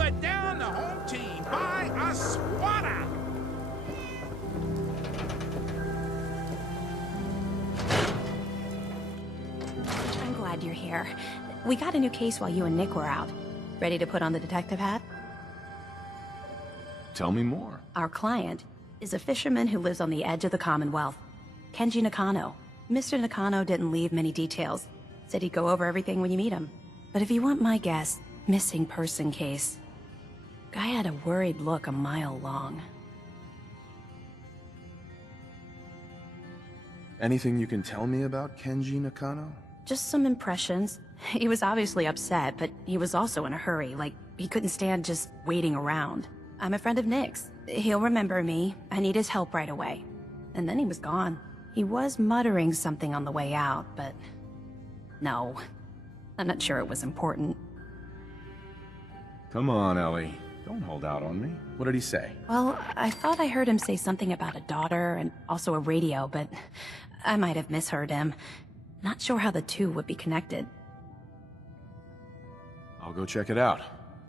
we're down the home team by a swatter. I'm glad you're here. We got a new case while you and Nick were out. Ready to put on the detective hat? Tell me more. Our client is a fisherman who lives on the edge of the Commonwealth. Kenji Nakano. Mr. Nakano didn't leave many details. Said he'd go over everything when you meet him. But if you want my guess, missing person case. Guy had a worried look a mile long. Anything you can tell me about Kenji Nakano? Just some impressions. He was obviously upset, but he was also in a hurry, like he couldn't stand just waiting around. I'm a friend of Nick's. He'll remember me. I need his help right away. And then he was gone. He was muttering something on the way out, but... no. I'm not sure it was important. Come on, Ellie. Don't hold out on me. What did he say? Well, I thought I heard him say something about a daughter and also a radio, but I might have misheard him. Not sure how the two would be connected. I'll go check it out.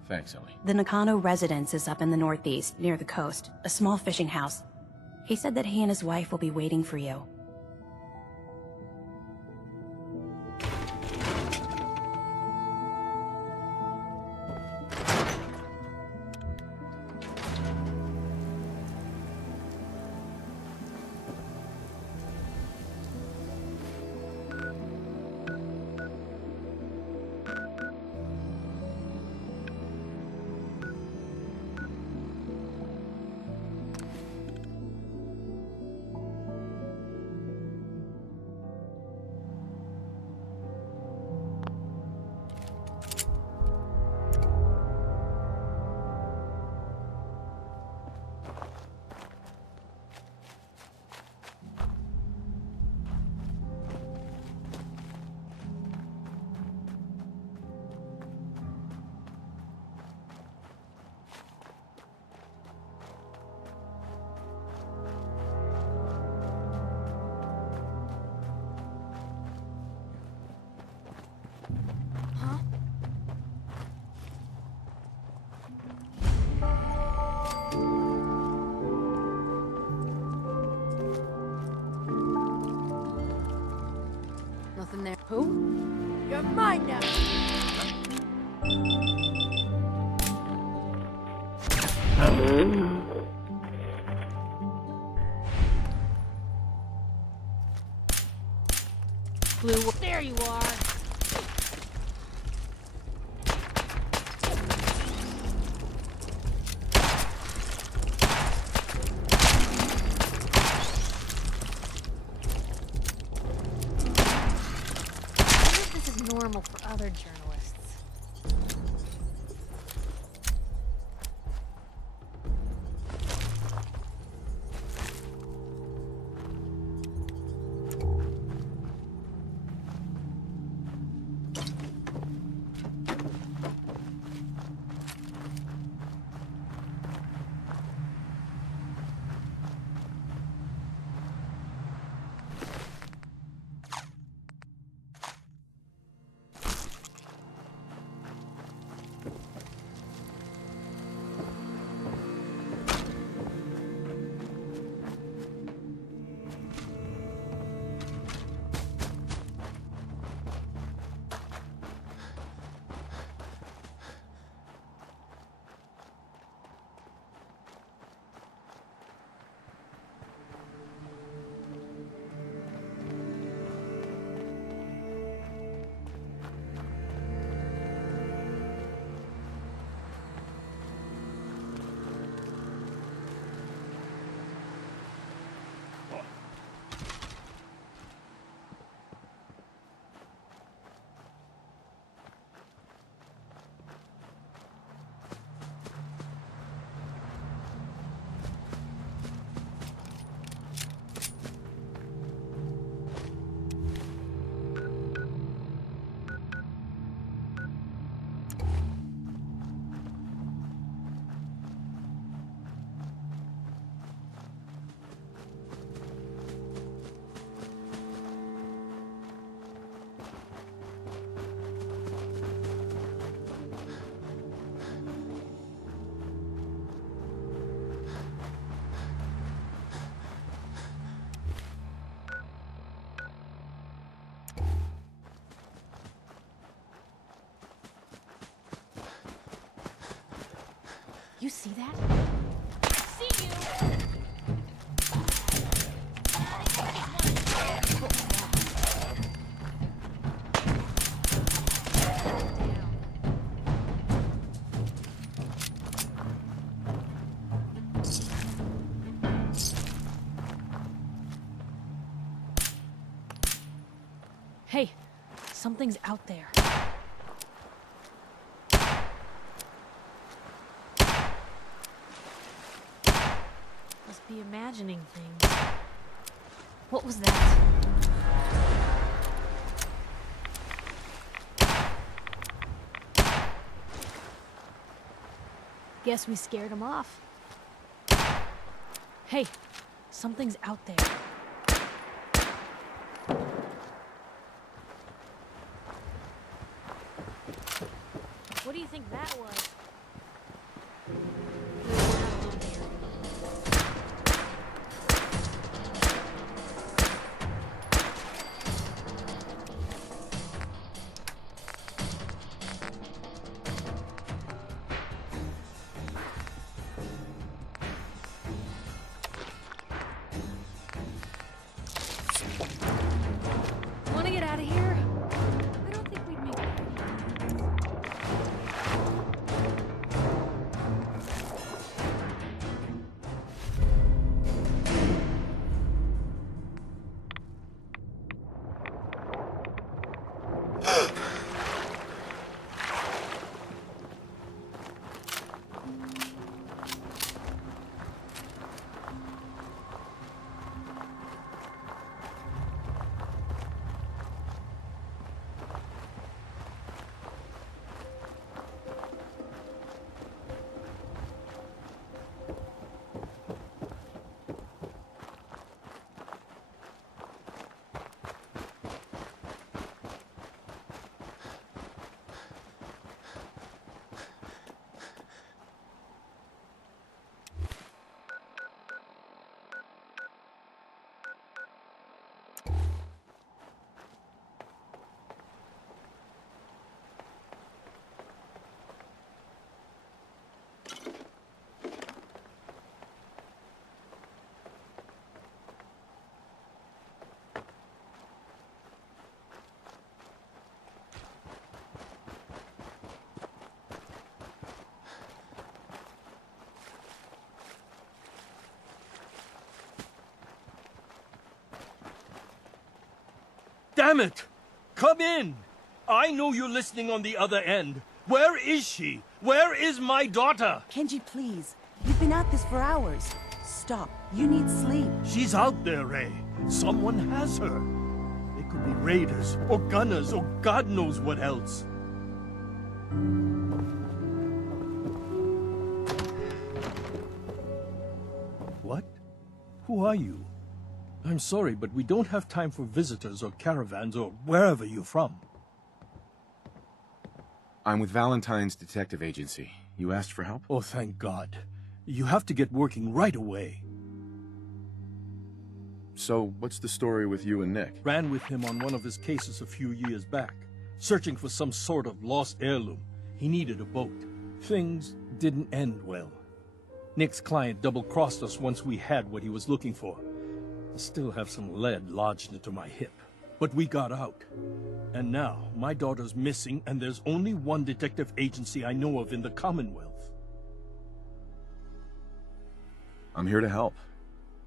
Thanks, Ellie. The Nakano residence is up in the northeast, near the coast. A small fishing house. He said that he and his wife will be waiting for you. Nothing there. Who? You're mine now! Blue, there you are! Normal for other journalists. You see that? See you! Hey, something's out there. Must be imagining things. What was that? Guess we scared him off. Hey, something's out there. What do you think that was? Want to get out of here? I don't think we'd make it. Damn it! Come in! I know you're listening on the other end. Where is she? Where is my daughter? Kenji, please. You've been at this for hours. Stop. You need sleep. She's out there, Ray. Someone has her. They could be raiders, or gunners, or God knows what else. What? Who are you? I'm sorry, but we don't have time for visitors or caravans or wherever you're from. I'm with Valentine's detective agency. You asked for help? Oh, thank God. You have to get working right away. So, what's the story with you and Nick? Ran with him on one of his cases a few years back, searching for some sort of lost heirloom. He needed a boat. Things didn't end well. Nick's client double-crossed us once we had what he was looking for. I still have some lead lodged into my hip. But we got out. And now, my daughter's missing, and there's only one detective agency I know of in the Commonwealth. I'm here to help.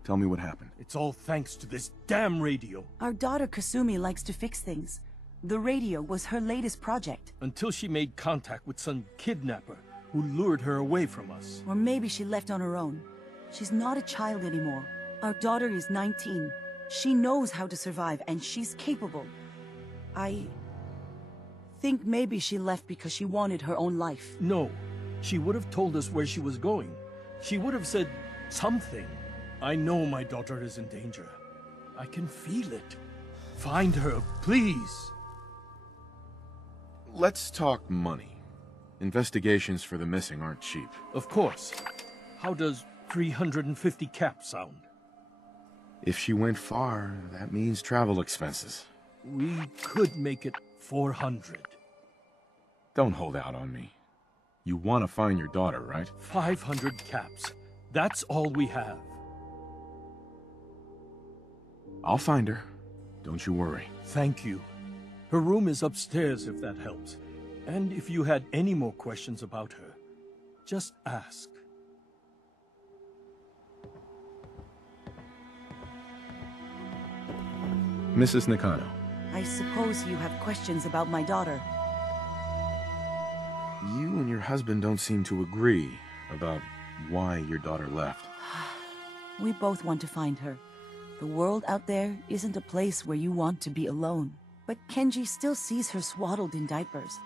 Tell me what happened. It's all thanks to this damn radio. Our daughter Kasumi likes to fix things. The radio was her latest project. Until she made contact with some kidnapper who lured her away from us. Or maybe she left on her own. She's not a child anymore. Our daughter is 19. She knows how to survive, and she's capable. I think maybe she left because she wanted her own life. No, she would have told us where she was going. She would have said something. I know my daughter is in danger. I can feel it. Find her, please. Let's talk money. Investigations for the missing aren't cheap. Of course. How does 350 cap sound? If she went far, that means travel expenses. We could make it 400. Don't hold out on me. You want to find your daughter, right? 500 caps. That's all we have. I'll find her. Don't you worry. Thank you. Her room is upstairs if that helps. And if you had any more questions about her, just ask. Mrs. Nakano, I suppose you have questions about my daughter. you and your husband don't seem to agree about why your daughter left. We both want to find her. The world out there isn't a place where you want to be alone. But Kenji still sees her swaddled in diapers.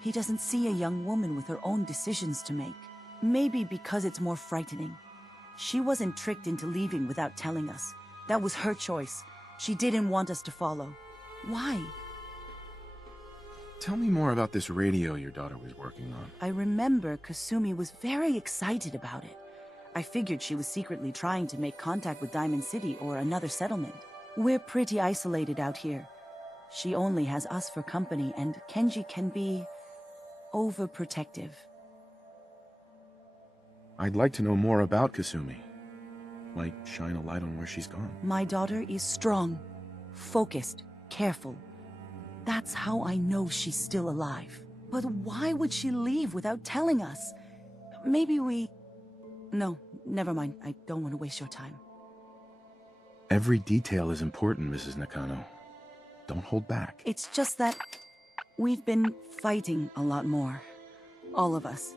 He doesn't see a young woman with her own decisions to make. Maybe because it's more frightening. She wasn't tricked into leaving without telling us. That was her choice. She didn't want us to follow. Why? Tell me more about this radio your daughter was working on. I remember Kasumi was very excited about it. I figured she was secretly trying to make contact with Diamond City or another settlement. We're pretty isolated out here. She only has us for company, and Kenji can be overprotective. I'd like to know more about Kasumi. Might shine a light on where she's gone. My daughter is strong, focused, careful. That's how I know she's still alive. But why would she leave without telling us? Maybe we... No, never mind. I don't want to waste your time. Every detail is important, Mrs. Nakano. Don't hold back. It's just that we've been fighting a lot more. All of us.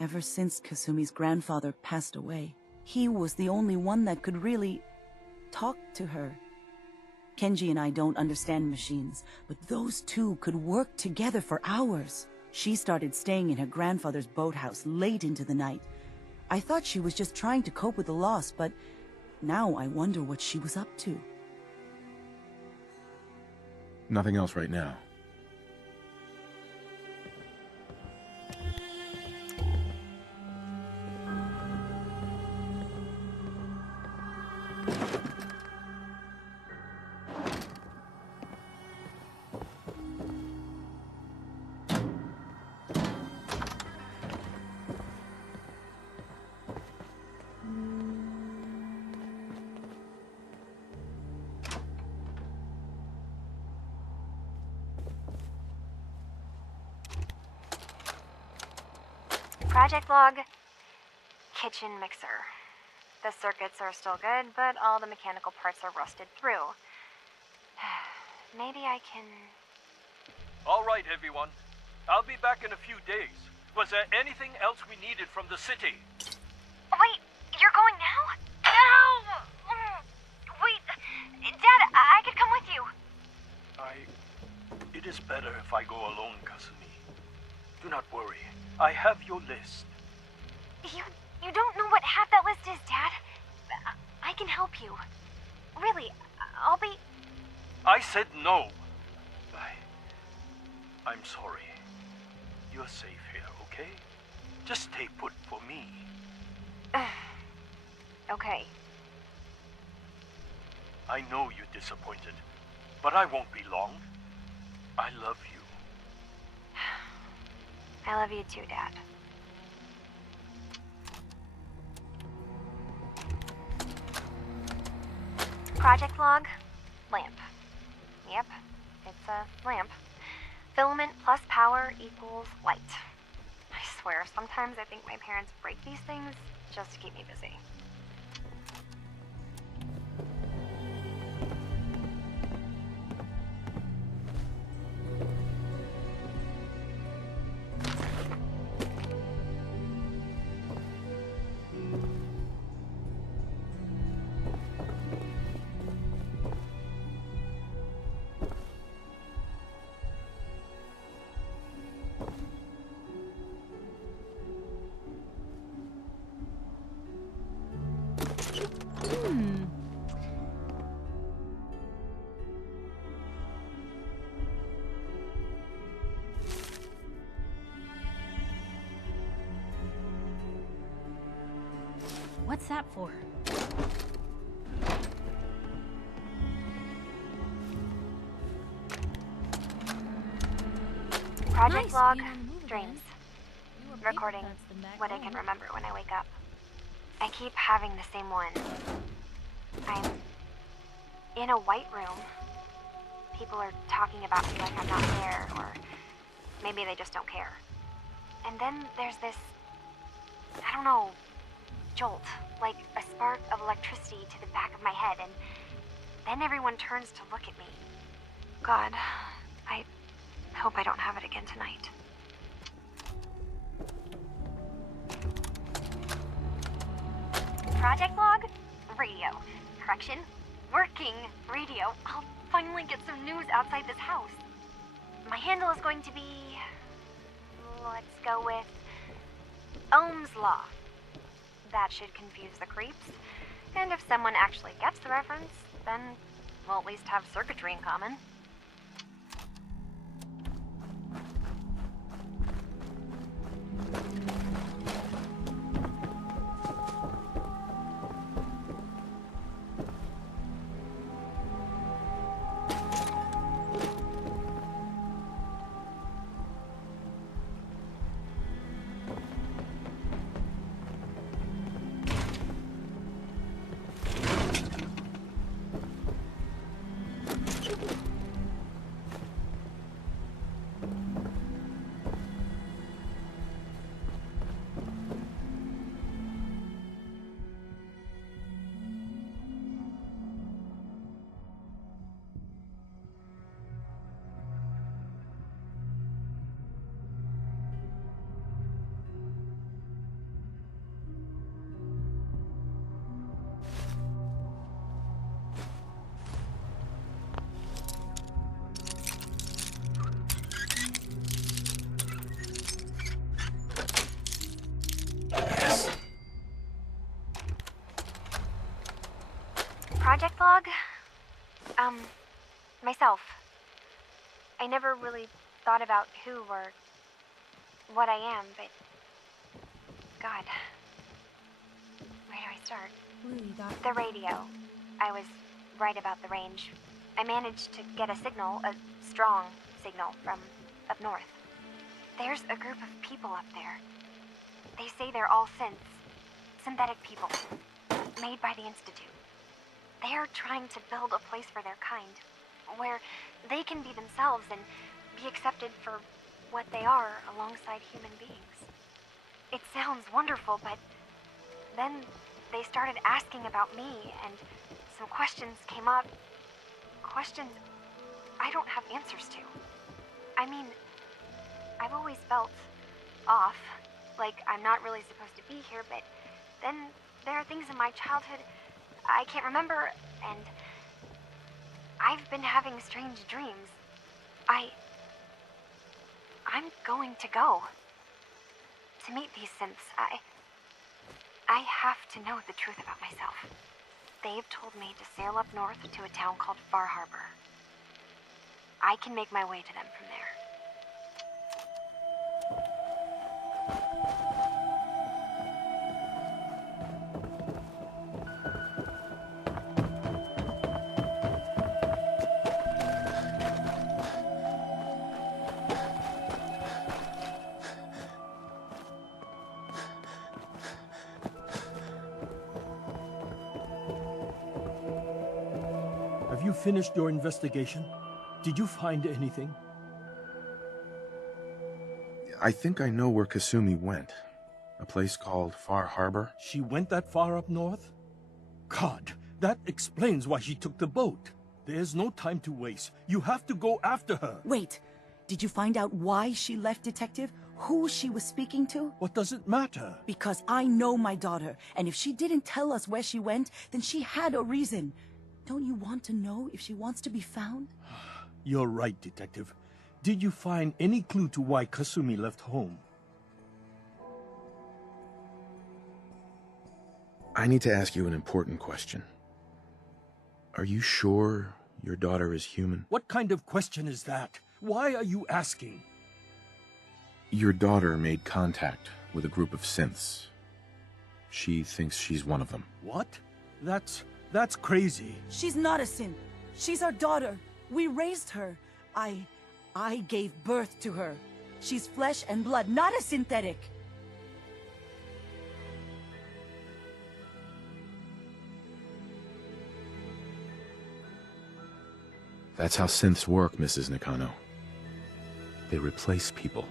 Ever since Kasumi's grandfather passed away. He was the only one that could really talk to her. Kenji and I don't understand machines, but those two could work together for hours. She started staying in her grandfather's boathouse late into the night. I thought she was just trying to cope with the loss, but now I wonder what she was up to. Nothing else right now. Project log, kitchen mixer. The circuits are still good, but all the mechanical parts are rusted through. Maybe I can... All right, everyone. I'll be back in a few days. Was there anything else we needed from the city? Wait, you're going now? No! Wait, Dad, I could come with you. It is better if I go alone, Kasumi. Do not worry. I have your list. You don't know what half that list is, Dad. I can help you. Really, I'll be... I said no. I'm sorry. You're safe here, okay? Just stay put for me. Okay. I know you're disappointed, but I won't be long. I love you. I love you too, Dad. Project log, lamp. Yep, it's a lamp. Filament plus power equals light. I swear, sometimes I think my parents break these things just to keep me busy. What's that for? Project Nice log, being on the move again. dreams. You were recording what I can remember when I wake up. I keep having the same one. I'm in a white room. People are talking about me like I'm not there, or maybe they just don't care. And then there's this, I don't know, jolt, like a spark of electricity to the back of my head, and then everyone turns to look at me. God, I hope I don't have it again tonight. Project log? Radio. Correction? Working radio. I'll finally get some news outside this house. My handle is going to be... let's go with... Ohm's Law. That should confuse the creeps. And if someone actually gets the reference, then we'll at least have circuitry in common. Project log? Myself. I never really thought about who or what I am, but... God. Where do I start? The radio. I was right about the range. I managed to get a signal, a strong signal, from up north. There's a group of people up there. They say they're all synthetic people, made by the Institute. They're trying to build a place for their kind, where they can be themselves and be accepted for what they are alongside human beings. It sounds wonderful, but then they started asking about me, and some questions came up. Questions I don't have answers to. I mean, I've always felt off, like I'm not really supposed to be here, but then there are things in my childhood I can't remember, and I've been having strange dreams. I'm going to go to meet these synths. I have to know the truth about myself. They've told me to sail up north to a town called Far Harbor. I can make my way to them from there. Have you finished your investigation? Did you find anything? I think I know where Kasumi went. A place called Far Harbor. She went that far up north? God, that explains why she took the boat. There's no time to waste. You have to go after her. Wait, did you find out why she left, Detective? Who she was speaking to? What does it matter? Because I know my daughter, and if she didn't tell us where she went, then she had a reason. Don't you want to know if she wants to be found? You're right, Detective. Did you find any clue to why Kasumi left home? I need to ask you an important question. Are you sure your daughter is human? What kind of question is that? Why are you asking? Your daughter made contact with a group of synths. She thinks she's one of them. What? That's crazy. She's not a synth. She's our daughter. We raised her. I gave birth to her. She's flesh and blood, not a synthetic. That's how synths work, Mrs. Nakano. They replace people.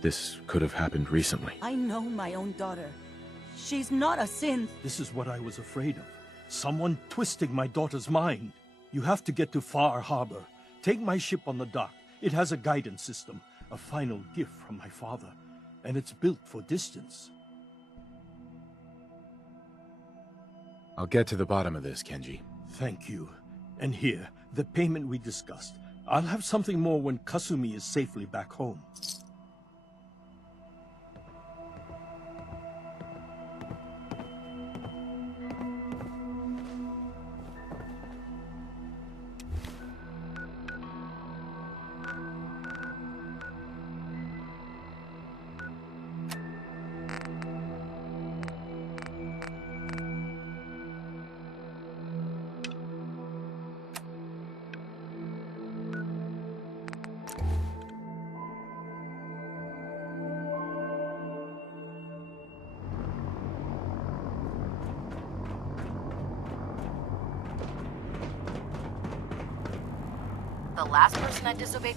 This could have happened recently. I know my own daughter. She's not a synth. This is what I was afraid of. Someone twisting my daughter's mind. You have to get to Far Harbor. Take my ship on the dock. It has a guidance system, a final gift from my father, and it's built for distance. I'll get to the bottom of this, Kenji. Thank you. And here, the payment we discussed. I'll have something more when Kasumi is safely back home. The last person that disobeyed...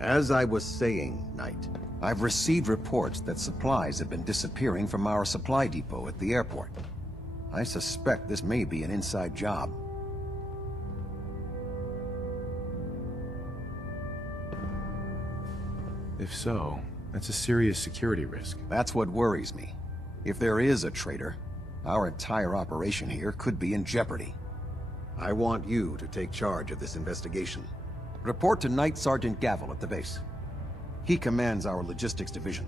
As I was saying, Knight, I've received reports that supplies have been disappearing from our supply depot at the airport. I suspect this may be an inside job. If so, that's a serious security risk. That's what worries me. If there is a traitor, our entire operation here could be in jeopardy. I want you to take charge of this investigation. Report to Night Sergeant Gavel at the base. He commands our logistics division.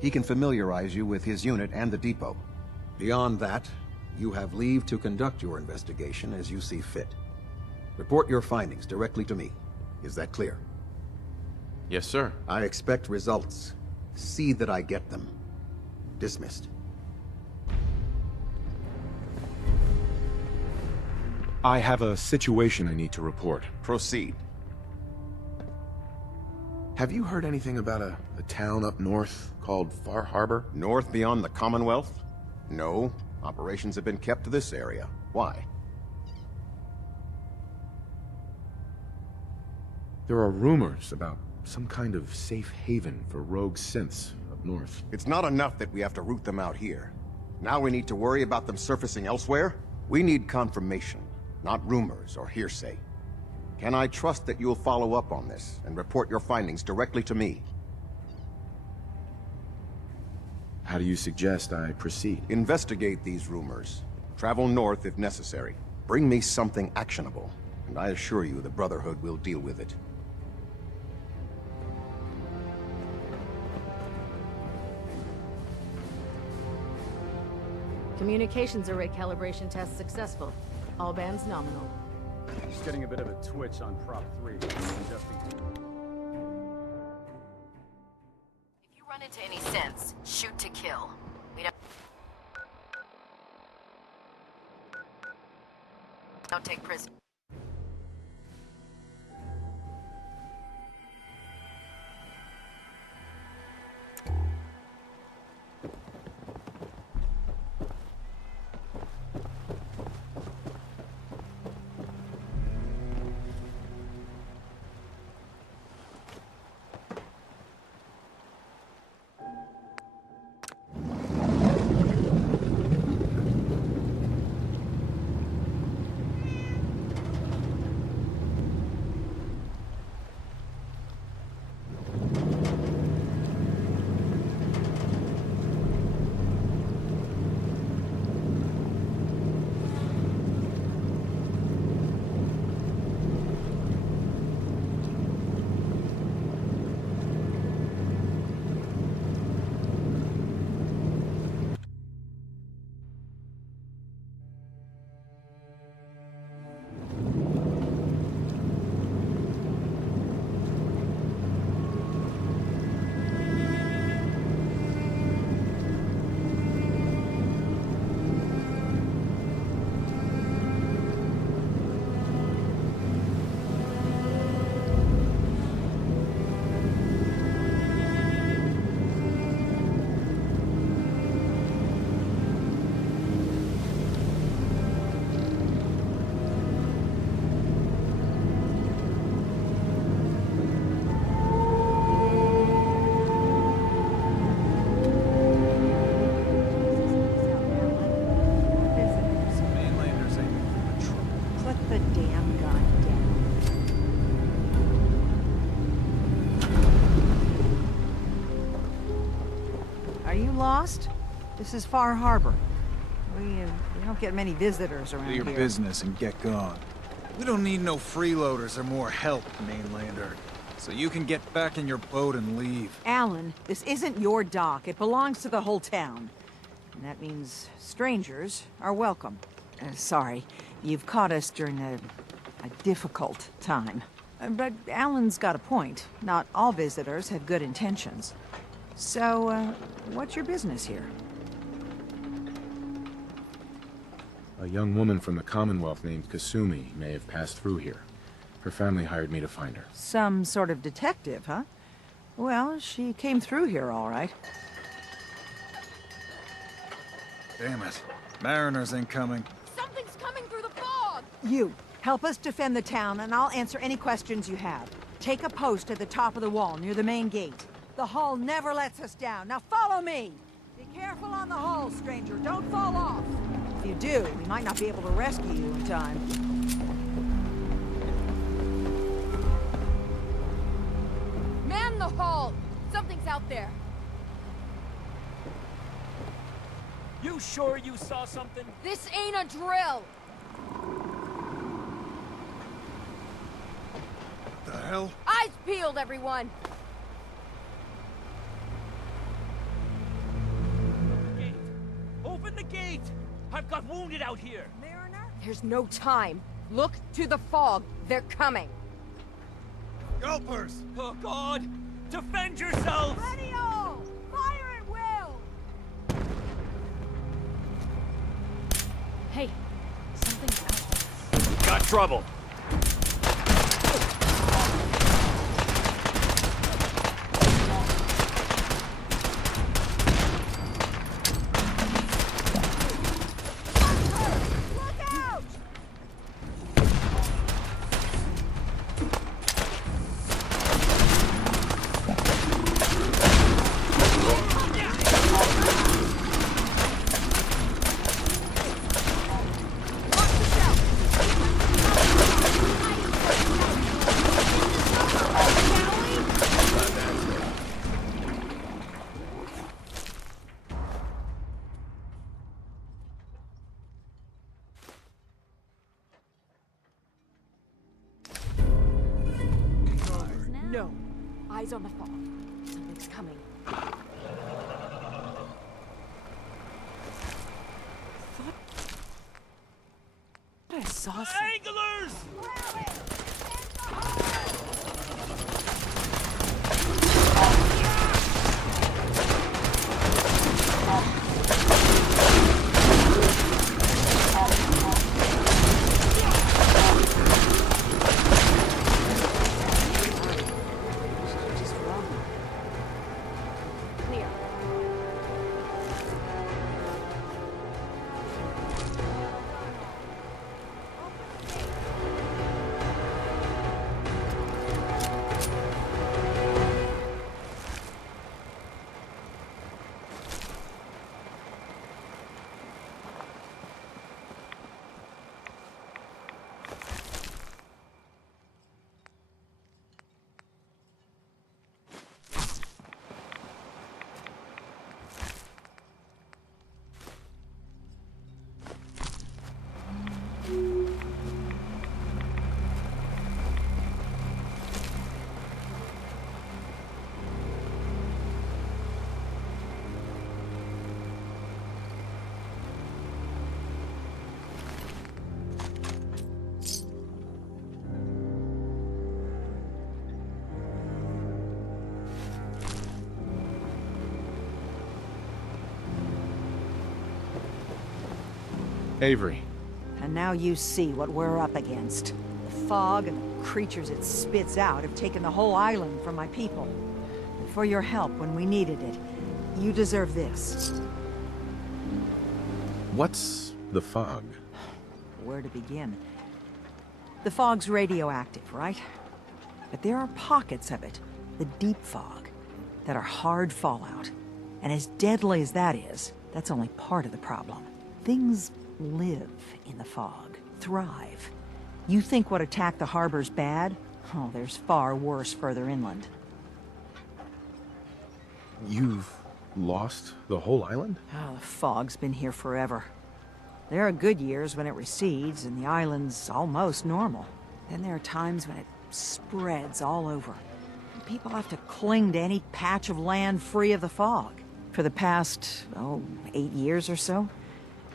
He can familiarize you with his unit and the depot. Beyond that, you have leave to conduct your investigation as you see fit. Report your findings directly to me. Is that clear? Yes, sir. I expect results. See that I get them. Dismissed. I have a situation I need to report. Proceed. Have you heard anything about a town up north called Far Harbor? North beyond the Commonwealth? No. Operations have been kept to this area. Why? There are rumors about some kind of safe haven for rogue synths up north. It's not enough that we have to root them out here. Now we need to worry about them surfacing elsewhere? We need confirmation, not rumors or hearsay. Can I trust that you'll follow up on this and report your findings directly to me? How do you suggest I proceed? Investigate these rumors. Travel north if necessary. Bring me something actionable, and I assure you the Brotherhood will deal with it. Communications array calibration test successful. All bands nominal. Just getting a bit of a twitch on Prop 3. Adjusting. If you run into any synths, shoot to kill. We don't take prisoners. lost? This is Far Harbor. We don't get many visitors around Do your here. business and get gone. We don't need no freeloaders or more help, mainlander. So you can get back in your boat and leave. Alan, this isn't your dock. It belongs to the whole town. And that means strangers are welcome. Sorry, you've caught us during a difficult time. But Alan's got a point. Not all visitors have good intentions. So, what's your business here? A young woman from the Commonwealth named Kasumi may have passed through here. Her family hired me to find her. Some sort of detective, huh? Well, she came through here all right. Damn it. Mariners ain't coming. Something's coming through the fog! You, help us defend the town, and I'll answer any questions you have. Take a post at the top of the wall, near the main gate. The hull never lets us down. Now follow me! Be careful on the hull, stranger. Don't fall off. If you do, we might not be able to rescue you in time. Man the hull! Something's out there. You sure you saw something? This ain't a drill! The hell? Eyes peeled, everyone! Gate! Open the gate! I've got wounded out here! Mariner? There's no time. Look to the fog. They're coming. Gulpers! Oh, God! Defend yourselves! Ready all! Fire at will! Hey, something's out there. Got trouble! No. Eyes on the fog. Something's coming. I saw something. Anglers! Clear. Avery. And now you see what we're up against. The fog and the creatures it spits out have taken the whole island from my people. And for your help when we needed it, you deserve this. What's the fog? Where to begin? The fog's radioactive, right? But there are pockets of it, the deep fog, that are hard fallout. And as deadly as that is, that's only part of the problem. Things live in the fog, thrive. You think what attacked the harbor's bad? Oh, there's far worse further inland. You've lost the whole island? Oh, the fog's been here forever. There are good years when it recedes and the island's almost normal. Then there are times when it spreads all over. People have to cling to any patch of land free of the fog. For the past, 8 years or so,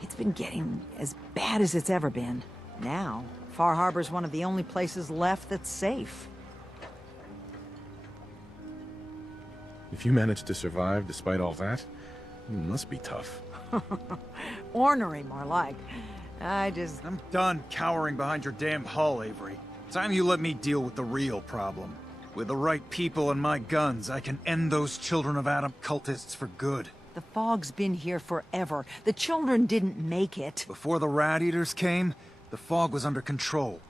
it's been getting as bad as it's ever been. Now, Far Harbor's one of the only places left that's safe. If you managed to survive despite all that, it must be tough. Ornery, more like. I'm done cowering behind your damn hull, Avery. Time you let me deal with the real problem. With the right people and my guns, I can end those Children of Adam cultists for good. The fog's been here forever. The children didn't make it. Before the Rat Eaters came, the fog was under control.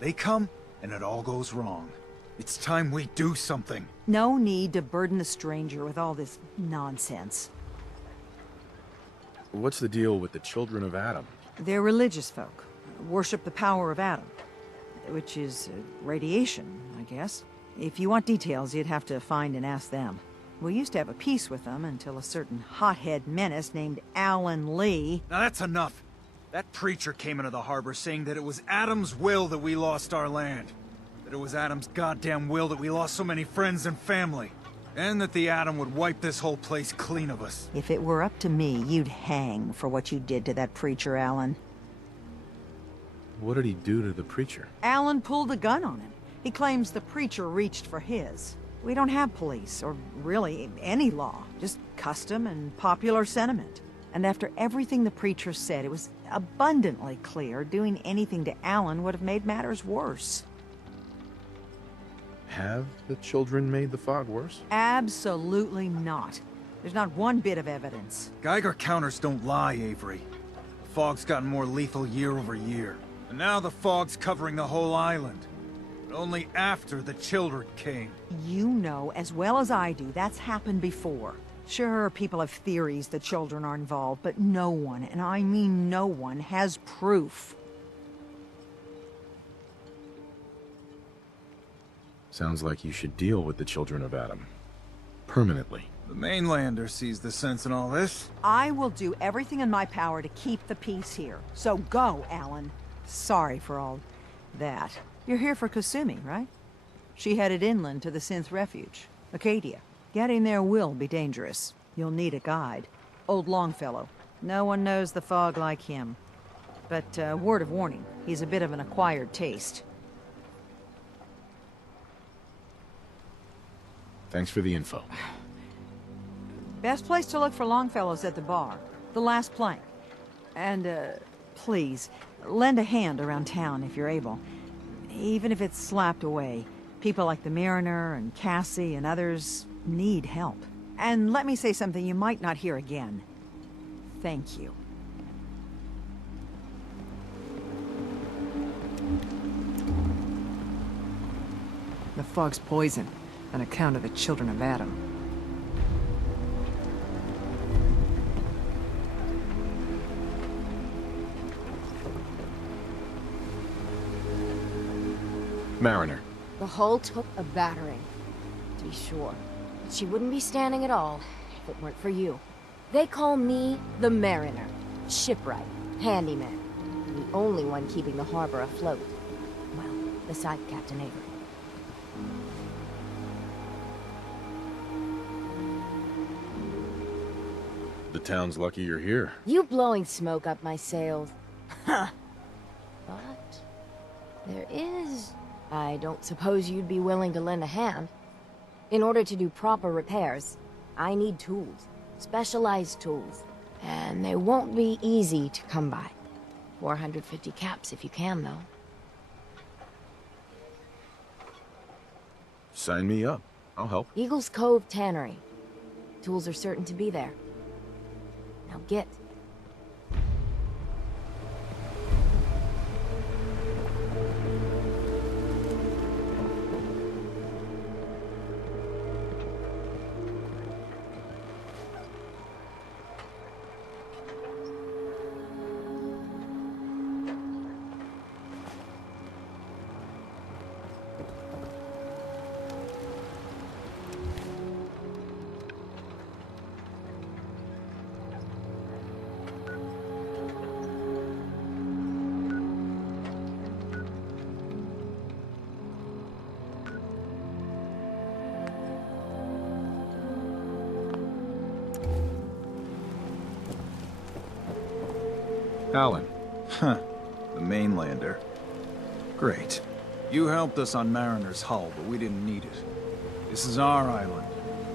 They come, and it all goes wrong. It's time we do something. No need to burden the stranger with all this nonsense. What's the deal with the Children of Adam? They're religious folk. Worship the power of Adam. Which is radiation, I guess. If you want details, you'd have to find and ask them. We used to have a peace with them until a certain hothead menace named Alan Lee... Now that's enough! That preacher came into the harbor saying that it was Adam's will that we lost our land. That it was Adam's goddamn will that we lost so many friends and family. And that the Atom would wipe this whole place clean of us. If it were up to me, you'd hang for what you did to that preacher, Alan. What did he do to the preacher? Alan pulled a gun on him. He claims the preacher reached for his. We don't have police, or really any law, just custom and popular sentiment. And after everything the preacher said, it was abundantly clear doing anything to Alan would have made matters worse. Have the children made the fog worse? Absolutely not. There's not one bit of evidence. Geiger counters don't lie, Avery. The fog's gotten more lethal year over year. And now the fog's covering the whole island. But only after the children came. You know as well as I do that's happened before. Sure, people have theories the children are involved, but no one, and I mean no one, has proof. Sounds like you should deal with the Children of Adam. Permanently. The mainlander sees the sense in all this. I will do everything in my power to keep the peace here. So go, Alan. Sorry for all that. You're here for Kasumi, right? She headed inland to the Synth Refuge, Acadia. Getting there will be dangerous. You'll need a guide. Old Longfellow. No one knows the fog like him. But, word of warning, he's a bit of an acquired taste. Thanks for the info. Best place to look for Longfellow's at the bar. The last plank. And, please, lend a hand around town if you're able. Even if it's slapped away. People like the Mariner and Cassie and others need help. And let me say something you might not hear again. Thank you. The fog's poison, on account of the Children of Adam. Mariner. The hull took a battering, to be sure. But she wouldn't be standing at all if it weren't for you. They call me the Mariner. Shipwright, handyman. The only one keeping the harbor afloat. Well, beside Captain Avery. The town's lucky you're here. You blowing smoke up my sails. Huh. But there is... I don't suppose you'd be willing to lend a hand. In order to do proper repairs, I need tools. Specialized tools. And they won't be easy to come by. 450 caps if you can, though. Sign me up. I'll help. Eagles Cove Tannery. Tools are certain to be there. Now get. Alan. Huh. The mainlander. Great. You helped us on Mariner's hull, but we didn't need it. This is our island.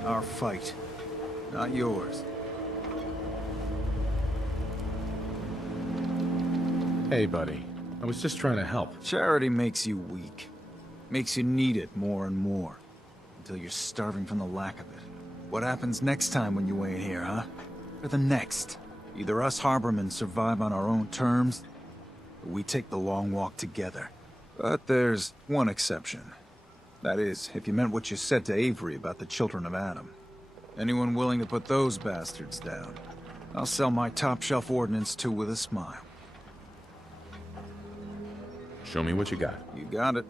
Our fight. Not yours. Hey, buddy. I was just trying to help. Charity makes you weak. Makes you need it more and more. Until you're starving from the lack of it. What happens next time when you ain't here, huh? Or the next? Either us harbormen survive on our own terms, or we take the long walk together. But there's one exception. That is, if you meant what you said to Avery about the Children of Adam. Anyone willing to put those bastards down, I'll sell my top-shelf ordnance to with a smile. Show me what you got. You got it.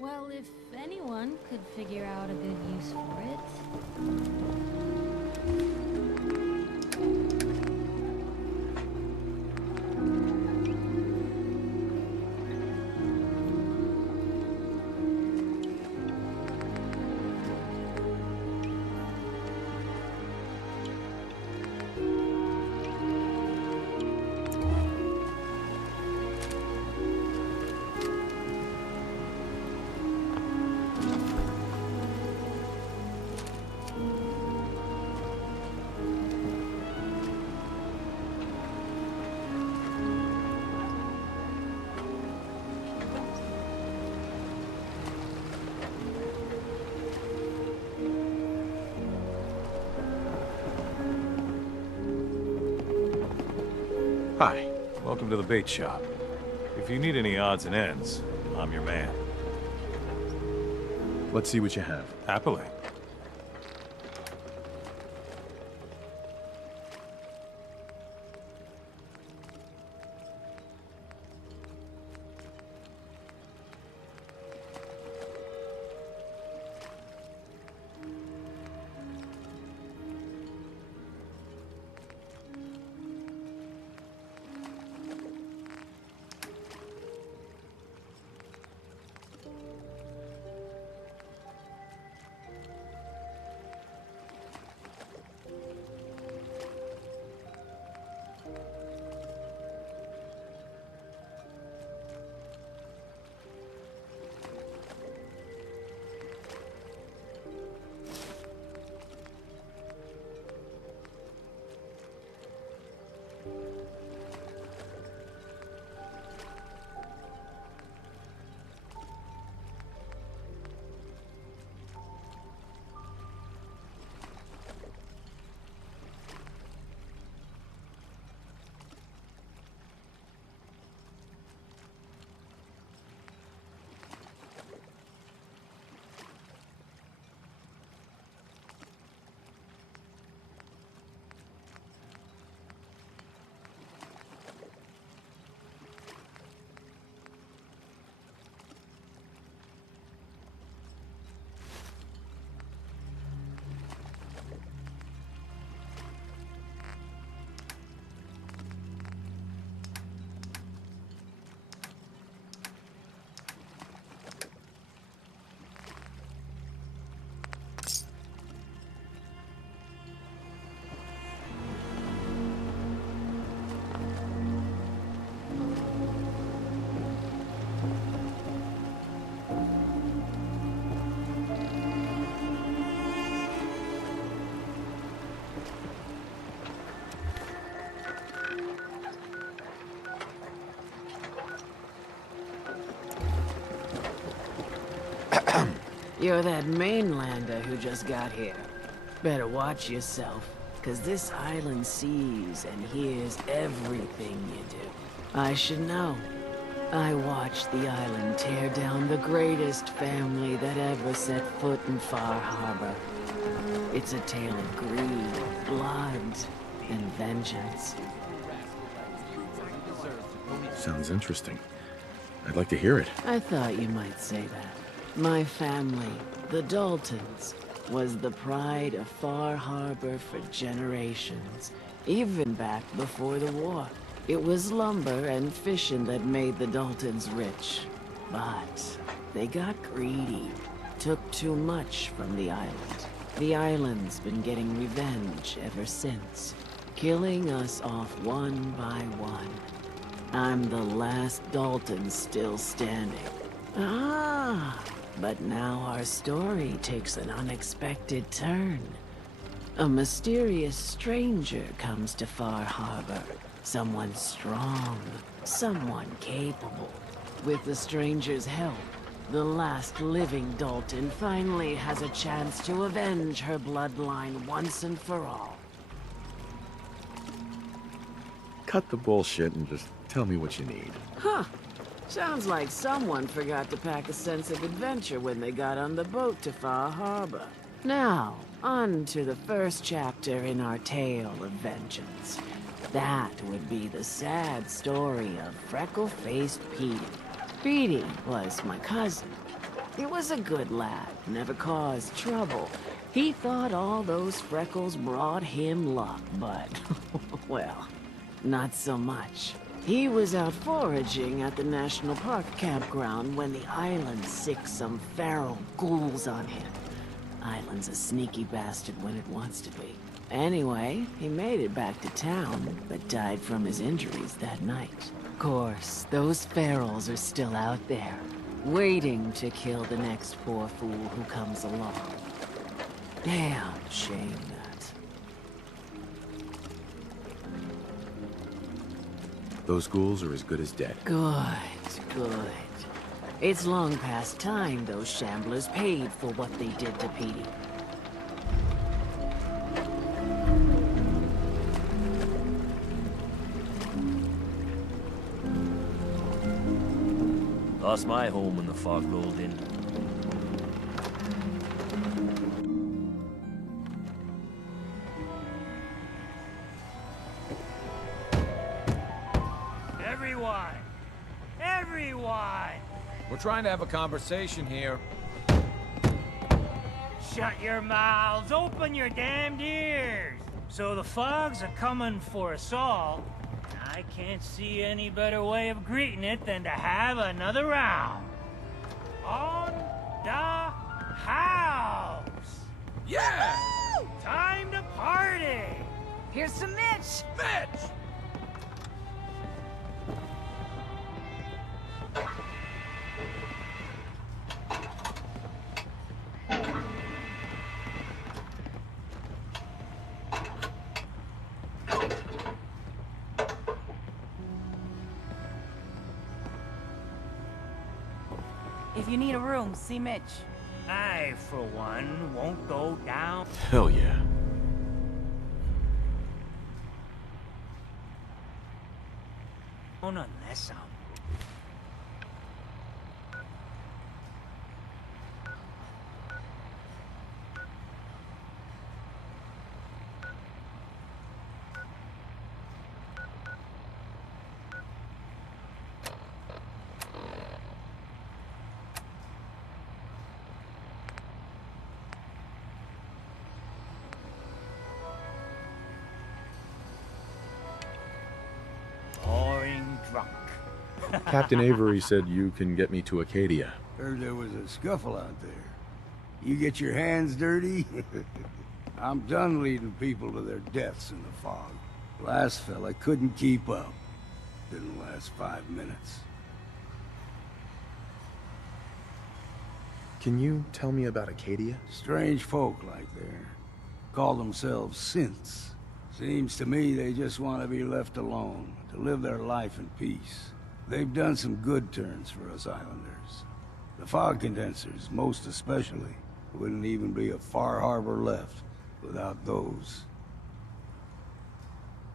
Well, if anyone could figure out a good use for it. Hi. Welcome to the bait shop. If you need any odds and ends, I'm your man. Let's see what you have. Happily. You're that mainlander who just got here. Better watch yourself, 'cause this island sees and hears everything you do. I should know. I watched the island tear down the greatest family that ever set foot in Far Harbor. It's a tale of greed, blood, and vengeance. Sounds interesting. I'd like to hear it. I thought you might say that. My family, the Daltons, was the pride of Far Harbor for generations, even back before the war. It was lumber and fishing that made the Daltons rich. But they got greedy, took too much from the island. The island's been getting revenge ever since, killing us off one by one. I'm the last Dalton still standing. Ah, but now our story takes an unexpected turn. A mysterious stranger comes to Far Harbor. Someone strong, someone capable. With the stranger's help, the last living Dalton finally has a chance to avenge her bloodline once and for all. Cut the bullshit and just tell me what you need. Huh. Sounds like someone forgot to pack a sense of adventure when they got on the boat to Far Harbor. Now, on to the first chapter in our tale of vengeance. That would be the sad story of freckle-faced Petey. Petey was my cousin. He was a good lad, never caused trouble. He thought all those freckles brought him luck, but, well, not so much. He was out foraging at the National Park campground when the island sicked some feral ghouls on him. Island's a sneaky bastard when it wants to be. Anyway, he made it back to town, but died from his injuries that night. Of course, those ferals are still out there, waiting to kill the next poor fool who comes along. Damn shame that. Those ghouls are as good as dead. Good, good. It's long past time those shamblers paid for what they did to Petey. Lost my home when the fog rolled in. Everyone! Everyone! We're trying to have a conversation here. Shut your mouths! Open your damned ears! So the fogs are coming for us all. I can't see any better way of greeting it than to have another round. On the house! Yeah! Woo! Time to party! Here's some Mitch! Mitch! If you need a room, see Mitch. I, for one, won't go down. Hell yeah. Unless I'm... boring drunk. Captain Avery said you can get me to Acadia. Heard there was a scuffle out there. You get your hands dirty? I'm done leading people to their deaths in the fog. Last fella couldn't keep up. Didn't last 5 minutes. Can you tell me about Acadia? Strange folk like there. Call themselves synths. Seems to me they just want to be left alone, to live their life in peace. They've done some good turns for us islanders. The fog condensers, most especially. Wouldn't even be a Far Harbor left without those.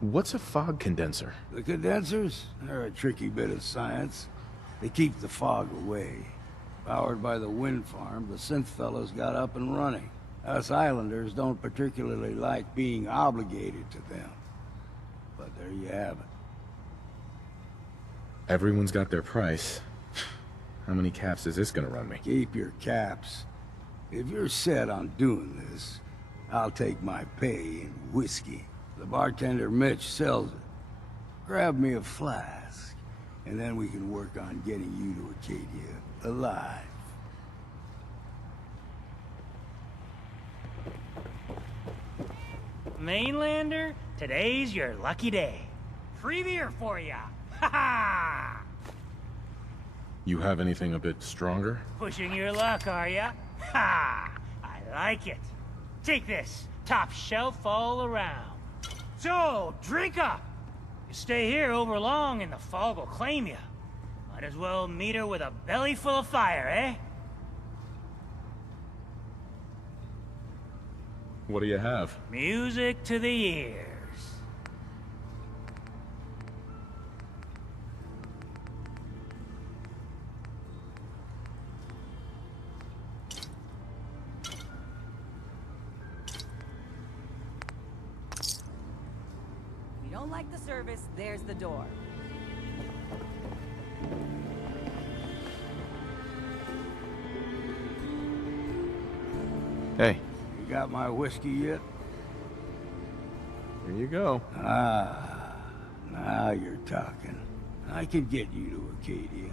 What's a fog condenser? The condensers? They're a tricky bit of science. They keep the fog away. Powered by the wind farm, the synth fellows got up and running. Us islanders don't particularly like being obligated to them. But there you have it. Everyone's got their price. How many caps is this gonna run me? Keep your caps. If you're set on doing this, I'll take my pay in whiskey. The bartender Mitch sells it. Grab me a flask, and then we can work on getting you to Acadia alive. Mainlander, today's your lucky day. Free beer for ya! Ha ha! You have anything a bit stronger? Pushing your luck, are ya? Ha! I like it. Take this. Top shelf all around. So, drink up! You stay here over long and the fog will claim you. Might as well meet her with a belly full of fire, eh? What do you have? Music to the ears. If you don't like the service, there's the door. Hey. You got my whiskey yet? Here you go. Ah, now you're talking. I can get you to Acadia.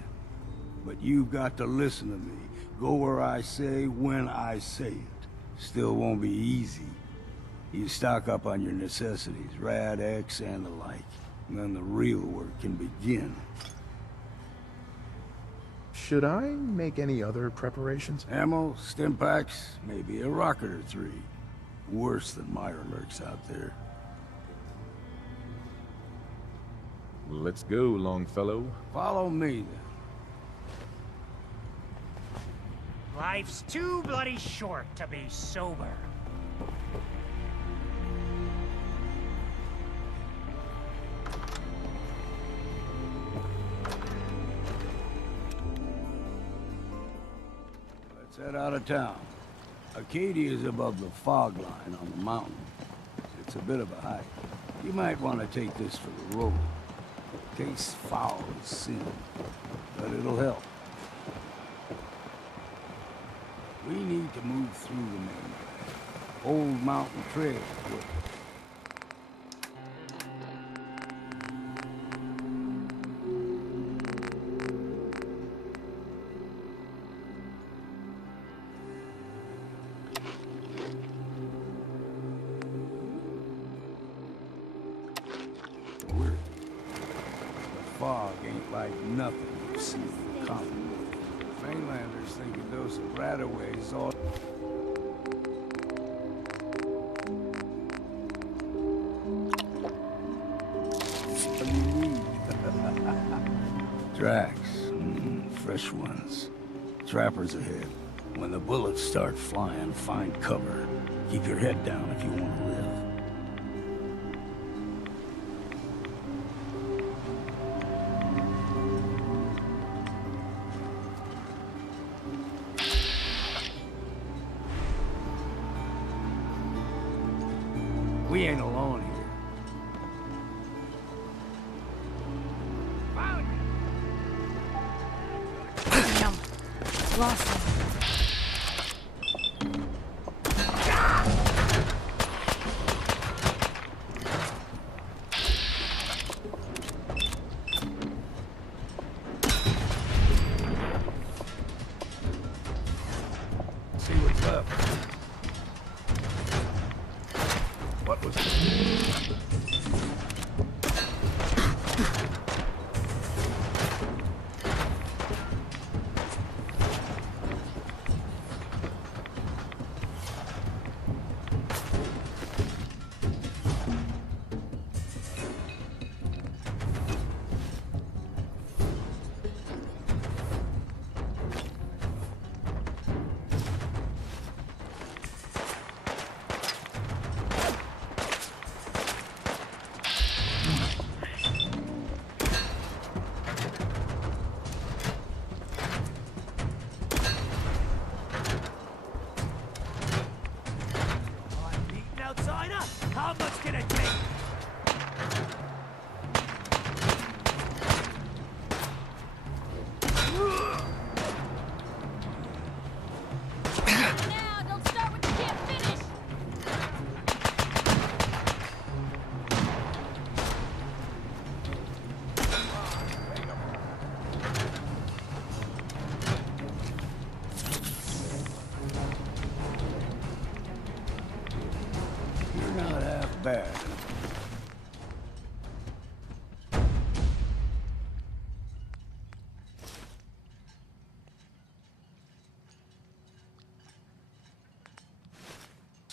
But you've got to listen to me. Go where I say, when I say it. Still won't be easy. You stock up on your necessities, Rad X and the like. And then the real work can begin. Should I make any other preparations? Ammo, stim packs, maybe a rocket or three. Worse than Meyer lurks out there. Let's go, Longfellow. Follow me, then. Life's too bloody short to be sober. Let's head out of town. Acadia is above the fog line on the mountain. It's a bit of a hike. You might want to take this for the road. Tastes foul as sin, but it'll help. We need to move through the main Old Mountain Trail. The fog ain't like nothing you've seen in the Commonwealth. Mainlanders think a dose of Radaway is all... you need. Tracks. Fresh ones. Trappers ahead. When the bullets start flying, find cover. Keep your head down if you want to live. We ain't alone here. Damn. Lost him. See what's left. What was it?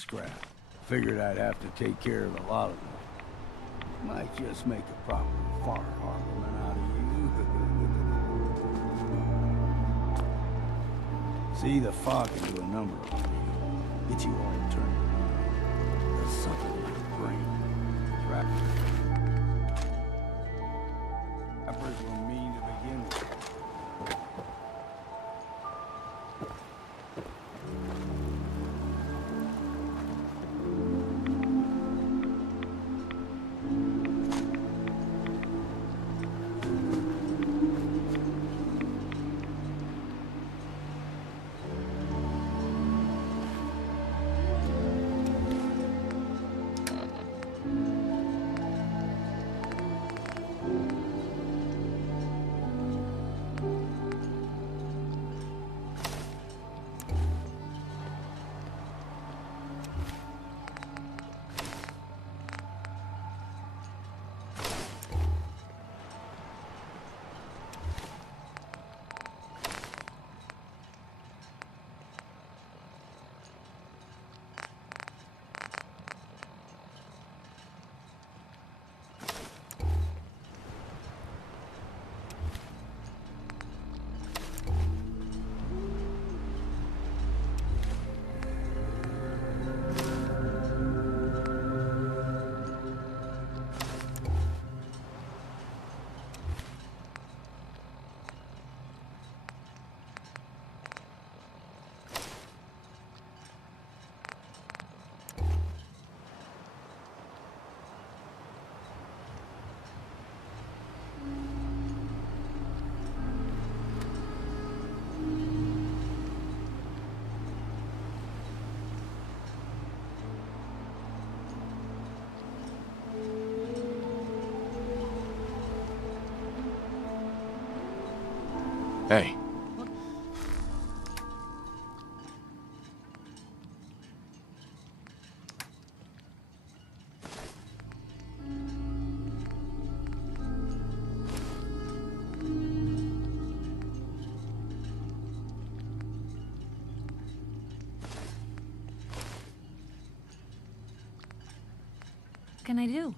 scrap. Figured I'd have to take care of a lot of them. Might just make a proper Far Harborman out of you. See, the fog can do a number of things. Get you all turned around. There's something in your brain. Rappers were mean to begin with. Hey. What can I do?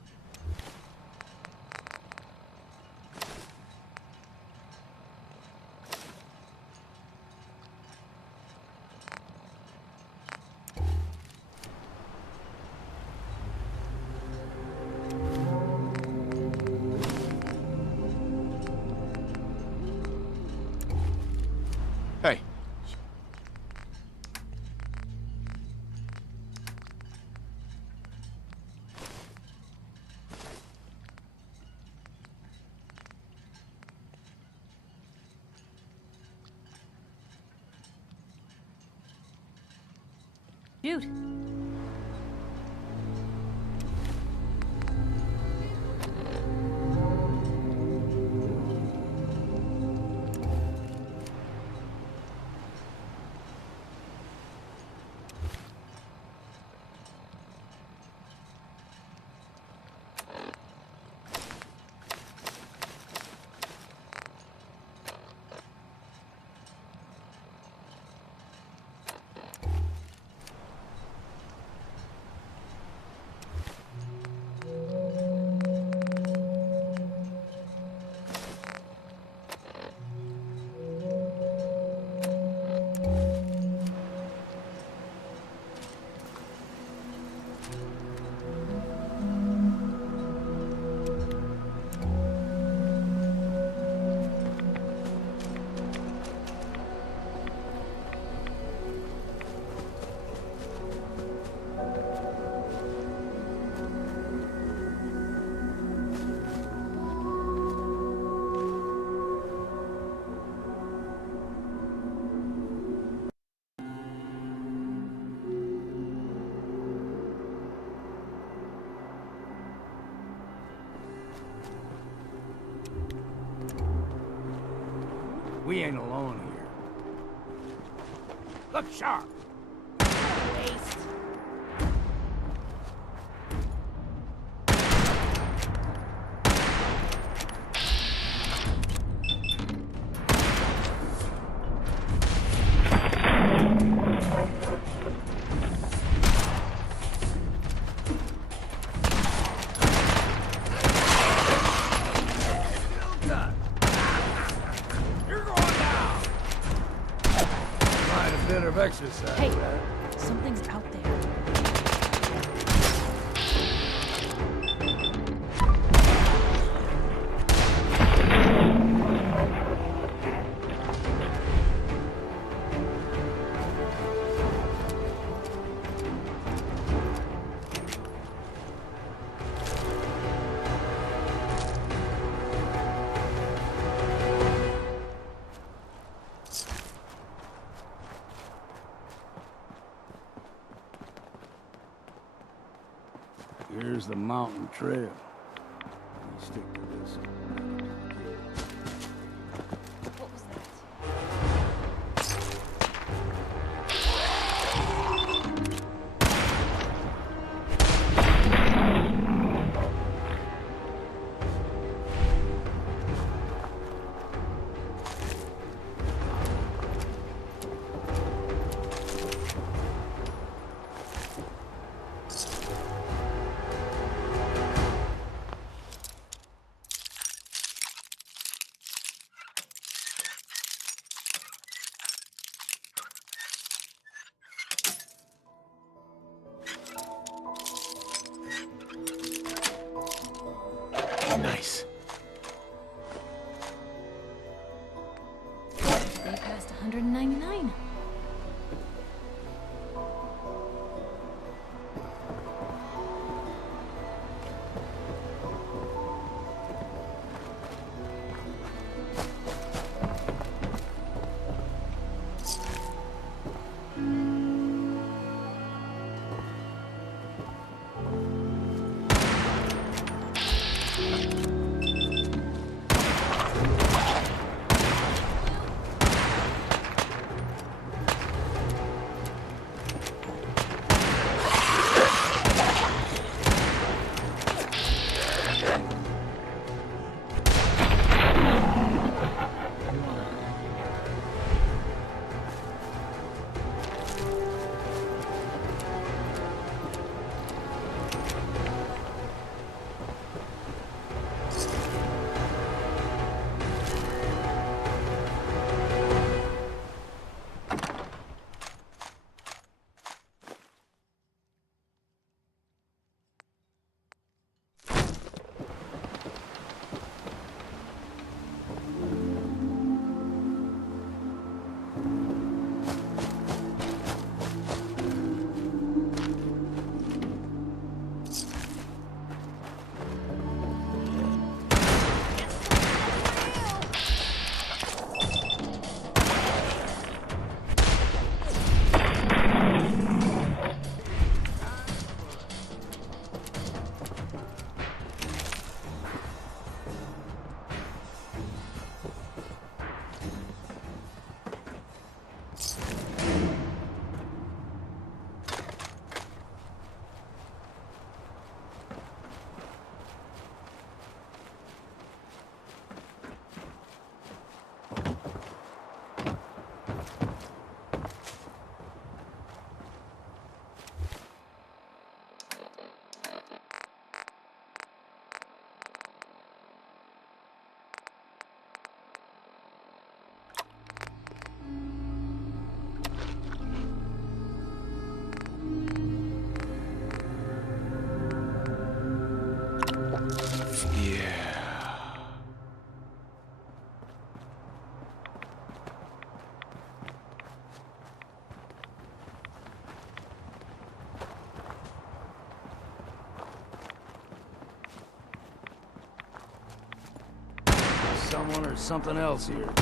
Hey. Shoot. We ain't alone here. Look sharp! Waste. bit of exercise. Hey, right? something's out there. Here's the mountain trail. You stick to this. What was that? Nice. They passed 199. Someone or something else here.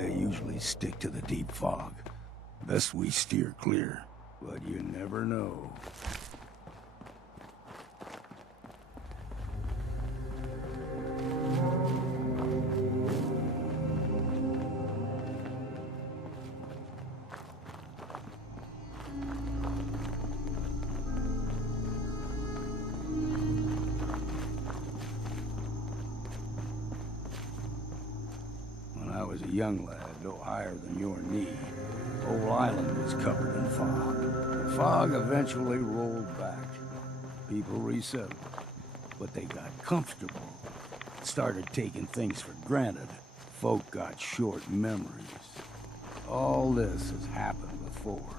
They usually stick to the deep fog. Best we steer clear, but you never know. Young lad, no higher than your knee, whole island was covered in fog. The fog eventually rolled back. People resettled, but they got comfortable. Started taking things for granted. Folk got short memories. All this has happened before.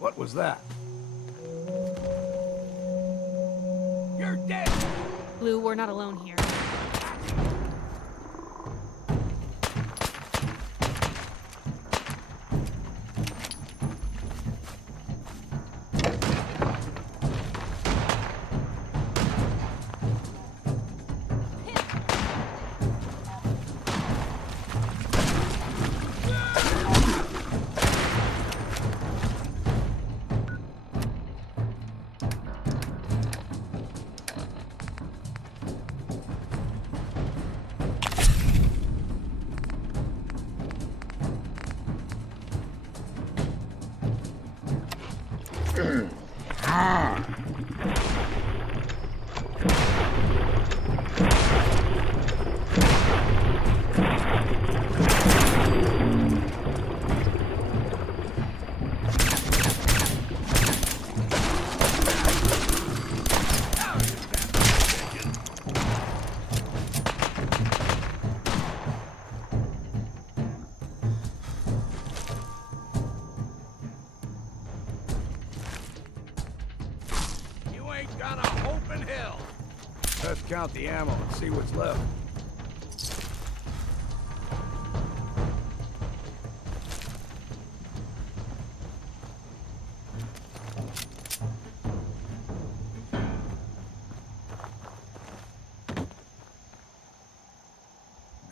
What was that? You're dead! Blue, we're not alone here. Let's count the ammo and see what's left.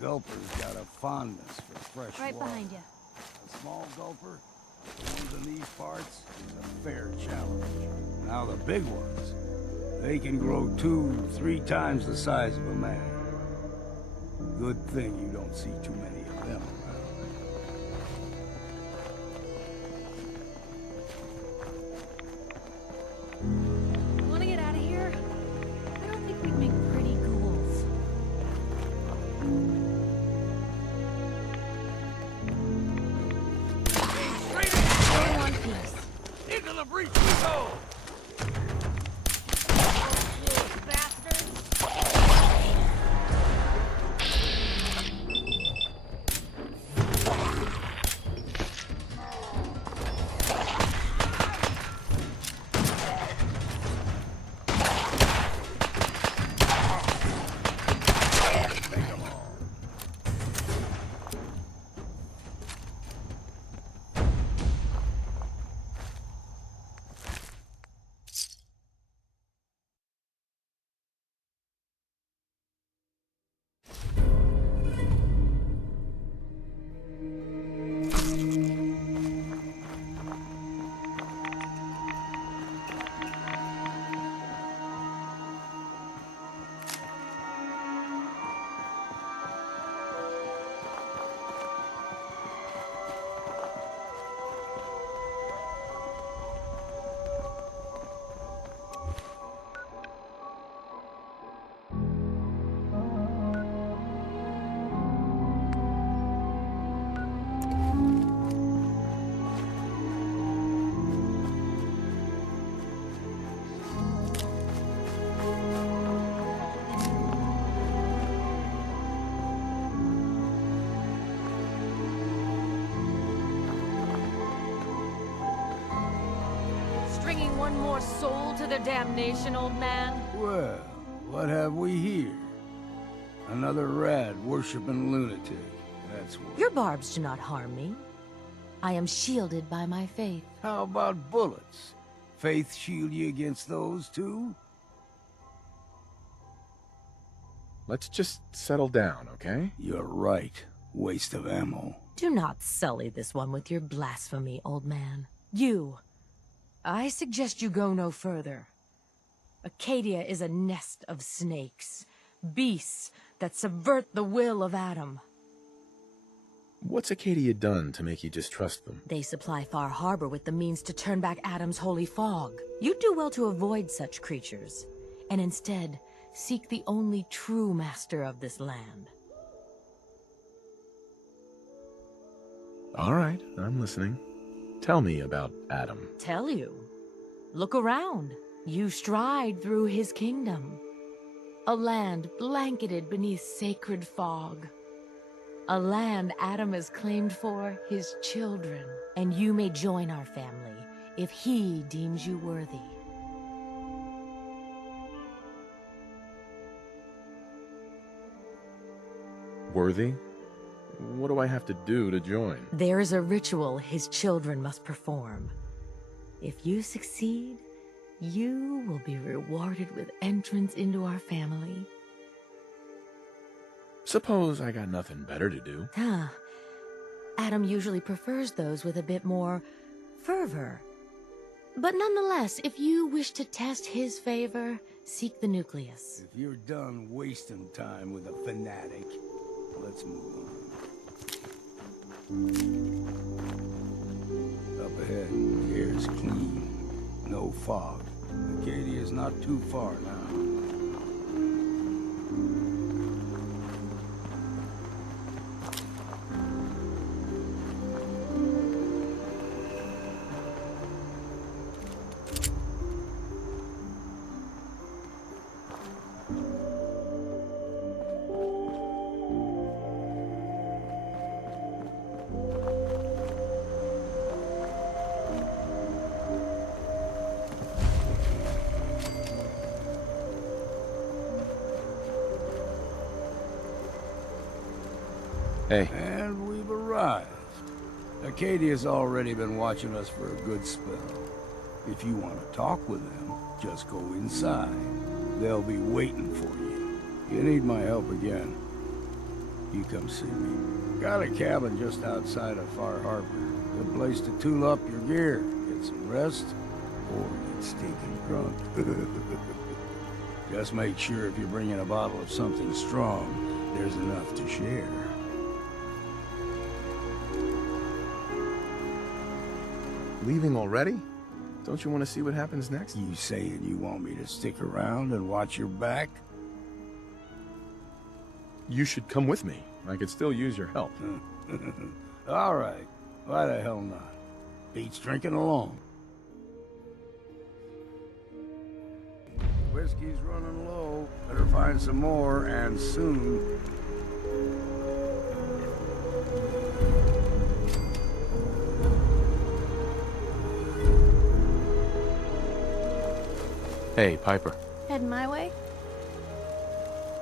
Gulper's got a fondness for fresh Right water. behind you. A small gulper, the ones in these parts, is a fair challenge. Now the big ones, they can grow 2-3 times the size of a man. Good thing you don't see too many of them around. Want to get out of here? I don't think we'd make pretty ghouls. Go in one piece. Into the breach we go! Stringing one more soul to their damnation, old man? Well, what have we here? Another rad-worshipping lunatic. That's what. Your barbs do not harm me. I am shielded by my faith. How about bullets? Faith shield you against those, too? Let's just settle down, okay? You're right. Waste of ammo. Do not sully this one with your blasphemy, old man. You. I suggest you go no further. Acadia is a nest of snakes. Beasts that subvert the will of Adam. What's Acadia done to make you distrust them? They supply Far Harbor with the means to turn back Adam's holy fog. You'd do well to avoid such creatures, and instead seek the only true master of this land. All right, I'm listening. Tell me about Adam. Tell you? Look around. You stride through his kingdom. A land blanketed beneath sacred fog. A land Adam has claimed for his children. And you may join our family if he deems you worthy. Worthy? What do I have to do to join? There is a ritual his children must perform. If you succeed, you will be rewarded with entrance into our family. Suppose I got nothing better to do. Adam usually prefers those with a bit more fervor. But nonetheless, if you wish to test his favor, seek the nucleus. If you're done wasting time with a fanatic, let's move on. Up ahead, the air's clean. No fog. Acadia's not too far now. Hey. And we've arrived. Acadia's already been watching us for a good spell. If you want to talk with them, just go inside. They'll be waiting for you. You need my help again, you come see me. Got a cabin just outside of Far Harbor. Good place to tool up your gear, get some rest, or get stinking drunk. Just make sure if you're bringing a bottle of something strong, there's enough to share. Leaving already? Don't you want to see what happens next? You saying you want me to stick around and watch your back? You should come with me. I could still use your help. All right. Why the hell not? Beats drinking along. Whiskey's running low. Better find some more, and soon. Hey, Piper. Heading my way?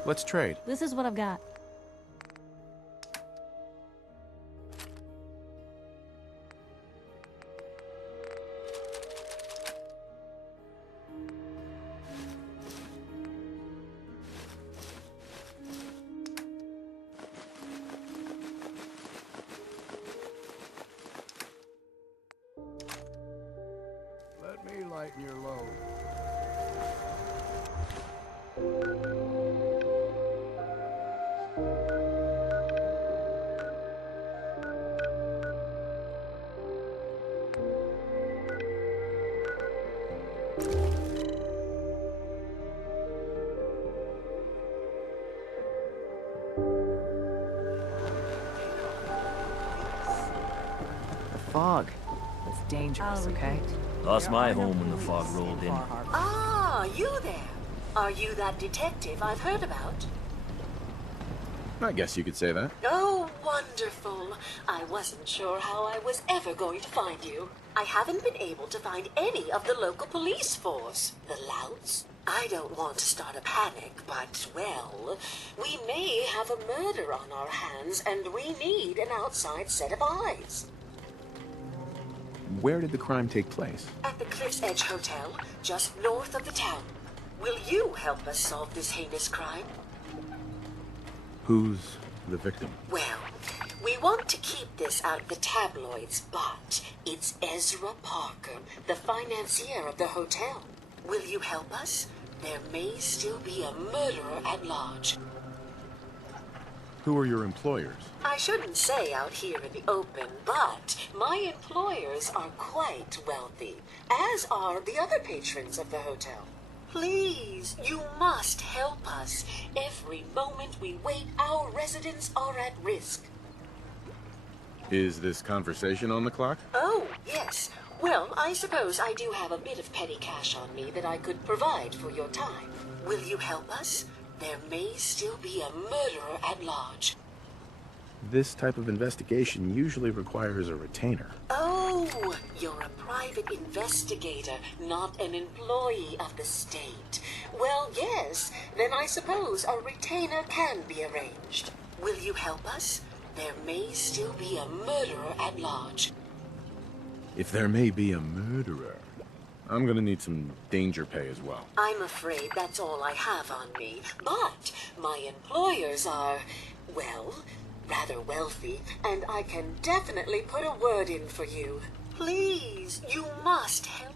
Let's trade. This is what I've got. Let me lighten your load. Fog. It's dangerous, okay? Lost my home when the fog rolled in. Ah, you there. Are you that detective I've heard about? I guess you could say that. Oh, wonderful. I wasn't sure how I was ever going to find you. I haven't been able to find any of the local police force. The louts, I don't want to start a panic, but, well, we may have a murder on our hands, and we need an outside set of eyes. Where did the crime take place? At the Cliff's Edge Hotel, just north of the town. Will you help us solve this heinous crime? Who's the victim? Well, we want to keep this out of the tabloids, but it's Ezra Parker, the financier of the hotel. Will you help us? There may still be a murderer at large. Who are your employers? I shouldn't say out here in the open, but my employers are quite wealthy, as are the other patrons of the hotel. Please, you must help us. Every moment we wait, our residents are at risk. Is this conversation on the clock? Oh, yes. Well, I suppose I do have a bit of petty cash on me that I could provide for your time. Will you help us? There may still be a murderer at large. This type of investigation usually requires a retainer. Oh, you're a private investigator, not an employee of the state. Well, yes, then I suppose a retainer can be arranged. Will you help us? There may still be a murderer at large. If there may be a murderer, I'm gonna need some danger pay as well. I'm afraid that's all I have on me, but my employers are, well, rather wealthy, and I can definitely put a word in for you. Please, you must help.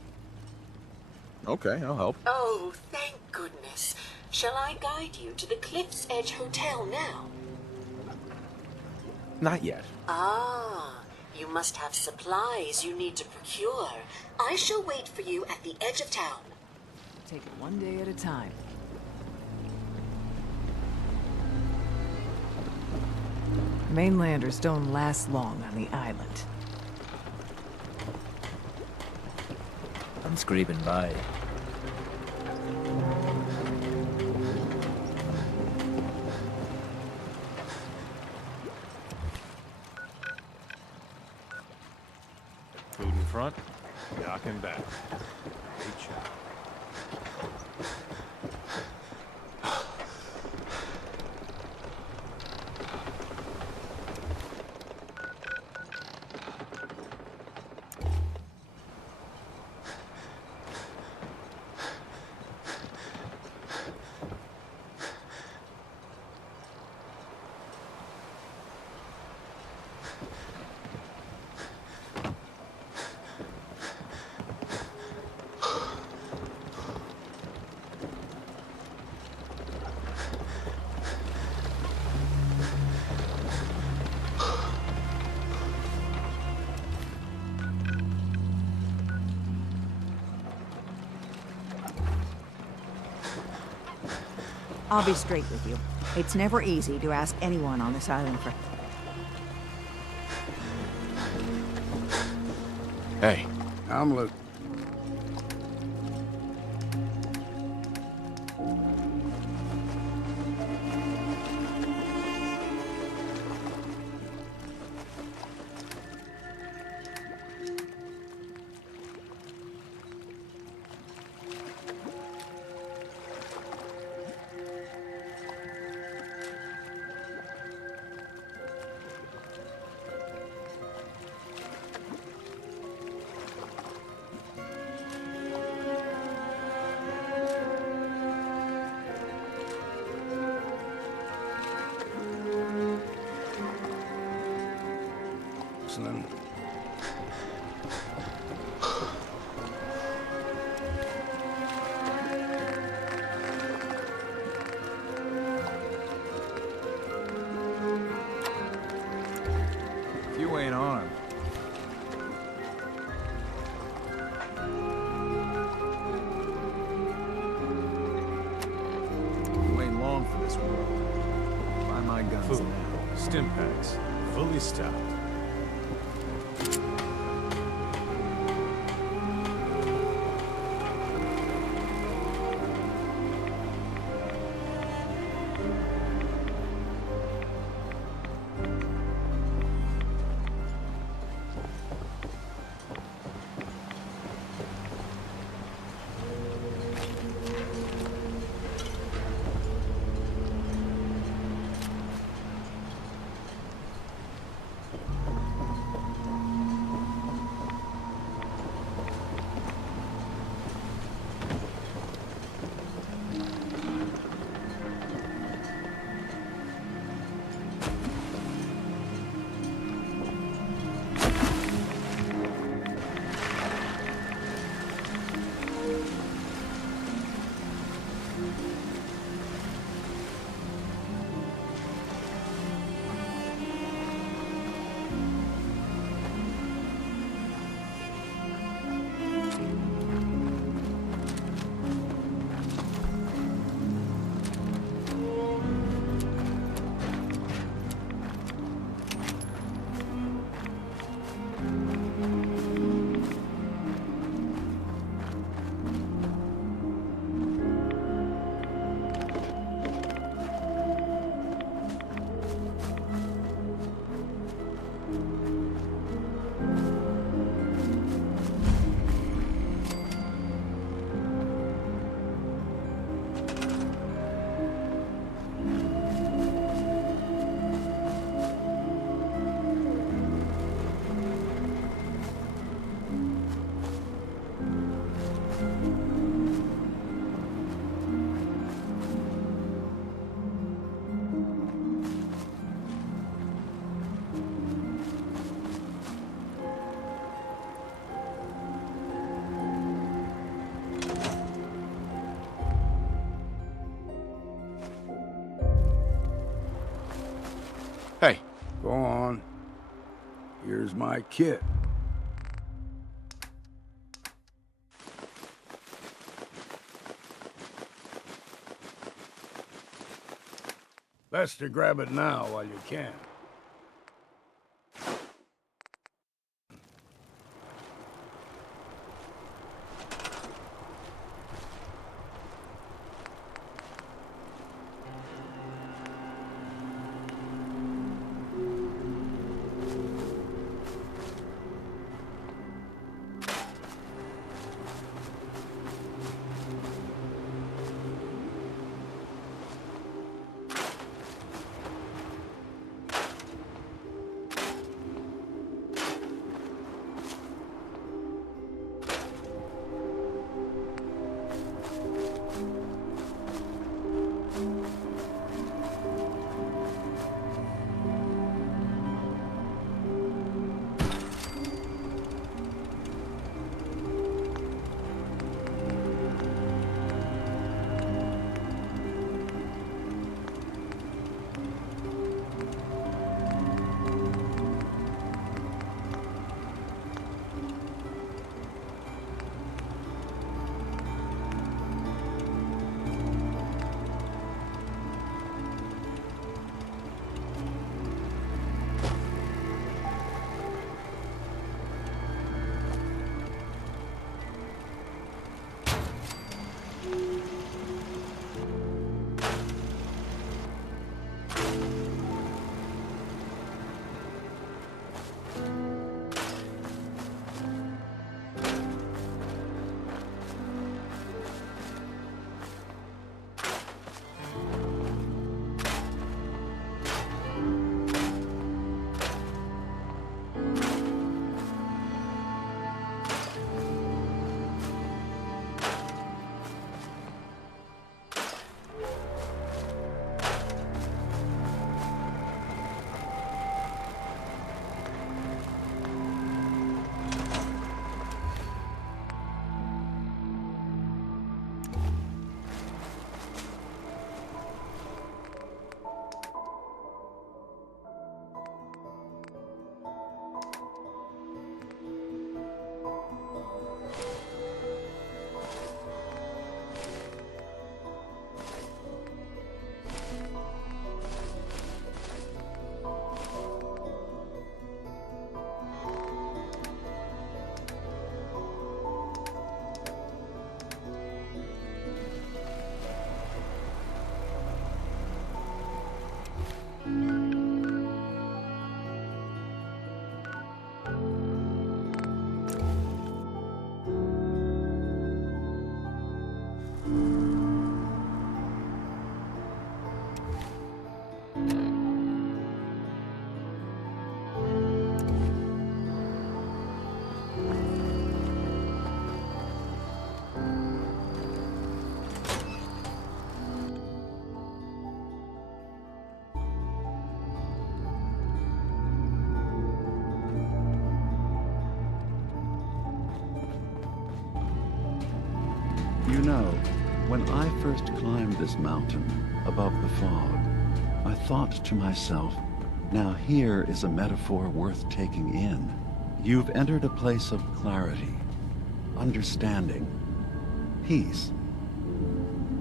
Okay, I'll help. Oh, thank goodness. Shall I guide you to the Cliff's Edge Hotel now? Not yet. Ah, you must have supplies you need to procure. I shall wait for you at the edge of town. Take it one day at a time. Mainlanders don't last long on the island. I'm scraping by. Food in front, yak in back. Great job. I'll be straight with you. It's never easy to ask anyone on this island for... Hey. I'm Luke. Listening. If you ain't armed. You ain't long for this world. Buy my guns Food, now. stim packs, fully stocked. Hey. Go on. Here's my kit. Best to grab it now while you can. You know, when I first climbed this mountain above the fog, I thought to myself, now here is a metaphor worth taking in. You've entered a place of clarity, understanding, peace.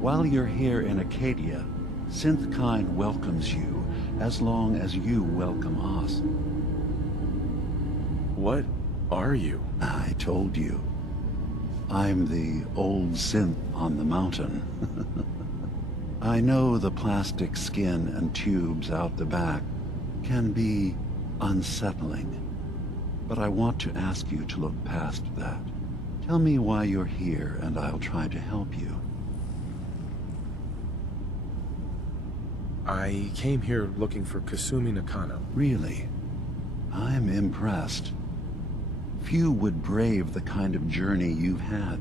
While you're here in Acadia, Synthkind welcomes you as long as you welcome us. What are you? I told you. I'm the old synth on the mountain. I know the plastic skin and tubes out the back can be unsettling, but I want to ask you to look past that. Tell me why you're here, and I'll try to help you. I came here looking for Kasumi Nakano. Really? I'm impressed. Few would brave the kind of journey you've had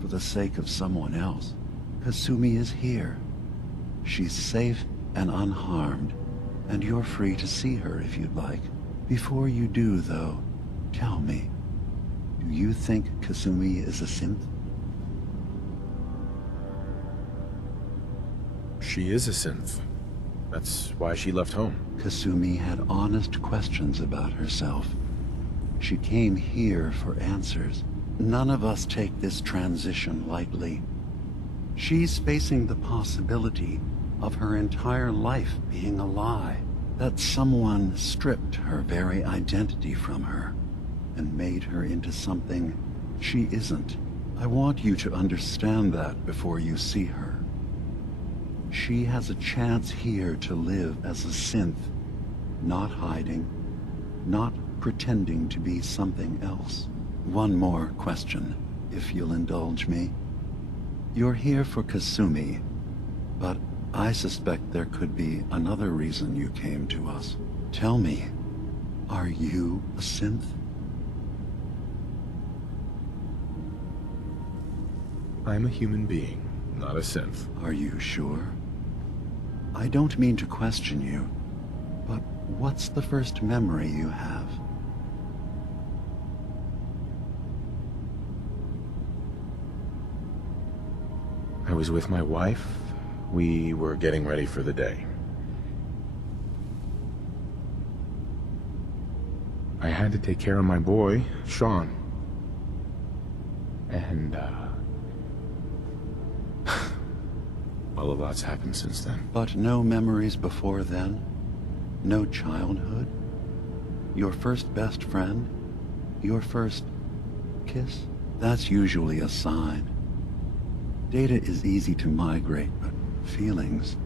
for the sake of someone else. Kasumi is here. She's safe and unharmed, and you're free to see her if you'd like. Before you do, though, tell me, do you think Kasumi is a synth? She is a synth. That's why she left home. Kasumi had honest questions about herself. She came here for answers. None of us take this transition lightly. She's facing the possibility of her entire life being a lie, that someone stripped her very identity from her and made her into something she isn't. I want you to understand that before you see her. She has a chance here to live as a synth, not hiding, not pretending to be something else. One more question, if you'll indulge me. You're here for Kasumi, but I suspect there could be another reason you came to us. Tell me, are you a synth? I'm a human being, not a synth. Are you sure? I don't mean to question you, but what's the first memory you have? I was with my wife. We were getting ready for the day. I had to take care of my boy, Sean. And, well, a lot's happened since then. But no memories before then? No childhood? Your first best friend? Your first kiss? That's usually a sign. Data is easy to migrate, but feelings,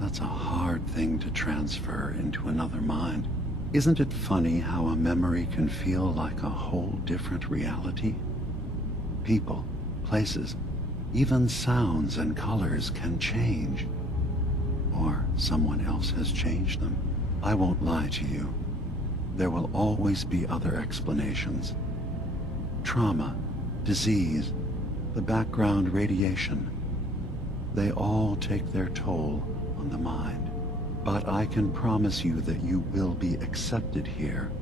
that's a hard thing to transfer into another mind. Isn't it funny how a memory can feel like a whole different reality? People, places, even sounds and colors can change. Or someone else has changed them. I won't lie to you. There will always be other explanations. Trauma, disease, the background radiation. They all take their toll on the mind. But I can promise you that you will be accepted here,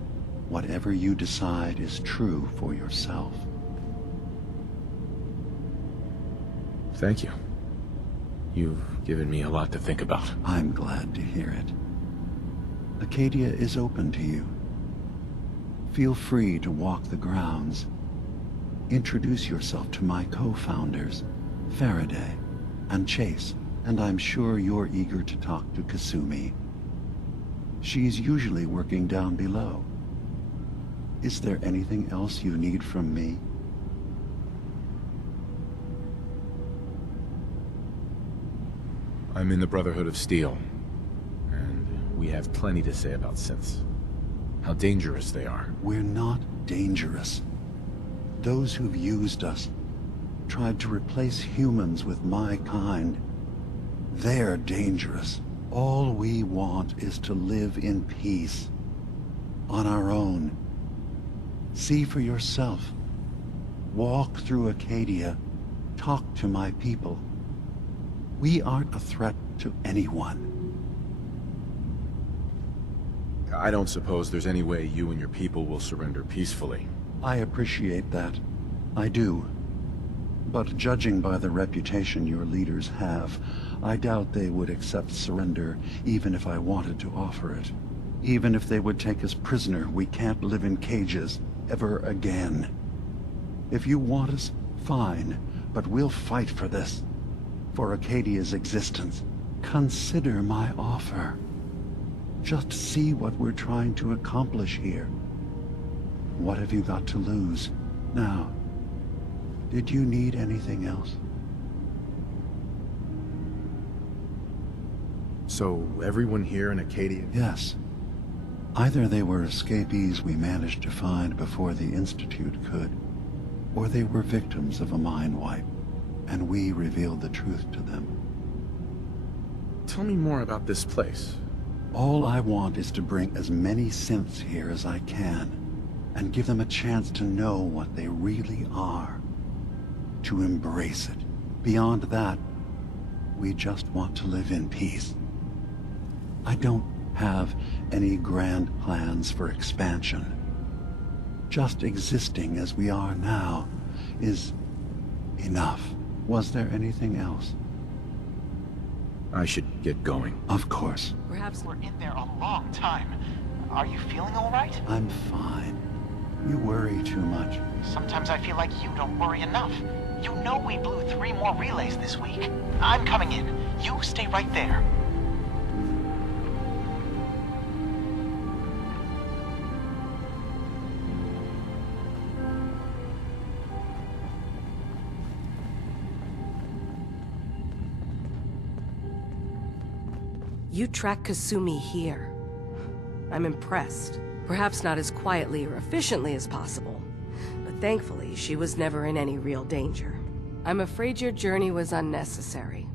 whatever you decide is true for yourself. Thank you. You've given me a lot to think about. I'm glad to hear it. Acadia is open to you. Feel free to walk the grounds. Introduce yourself to my co-founders, Faraday and Chase, and I'm sure you're eager to talk to Kasumi. She's usually working down below. Is there anything else you need from me? I'm in the Brotherhood of Steel, and we have plenty to say about synths. How dangerous they are. We're not dangerous. Those who've used us, tried to replace humans with my kind, they're dangerous. All we want is to live in peace, on our own. See for yourself. Walk through Acadia, talk to my people. We aren't a threat to anyone. I don't suppose there's any way you and your people will surrender peacefully. I appreciate that. I do. But judging by the reputation your leaders have, I doubt they would accept surrender even if I wanted to offer it. Even if they would take us prisoner, we can't live in cages ever again. If you want us, fine, but we'll fight for this. For Acadia's existence. Consider my offer. Just see what we're trying to accomplish here. What have you got to lose? Now, did you need anything else? So, everyone here in Acadia? Yes. Either they were escapees we managed to find before the Institute could, or they were victims of a mind wipe, and we revealed the truth to them. Tell me more about this place. All I want is to bring as many synths here as I can, and give them a chance to know what they really are. To embrace it. Beyond that, we just want to live in peace. I don't have any grand plans for expansion. Just existing as we are now is enough. Was there anything else? I should get going. Of course. Perhaps we're in there a long time. Are you feeling all right? I'm fine. You worry too much. Sometimes I feel like you don't worry enough. You know we blew 3 more relays this week. I'm coming in. You stay right there. You track Kasumi here. I'm impressed. Perhaps not as quietly or efficiently as possible, but thankfully she was never in any real danger. I'm afraid your journey was unnecessary.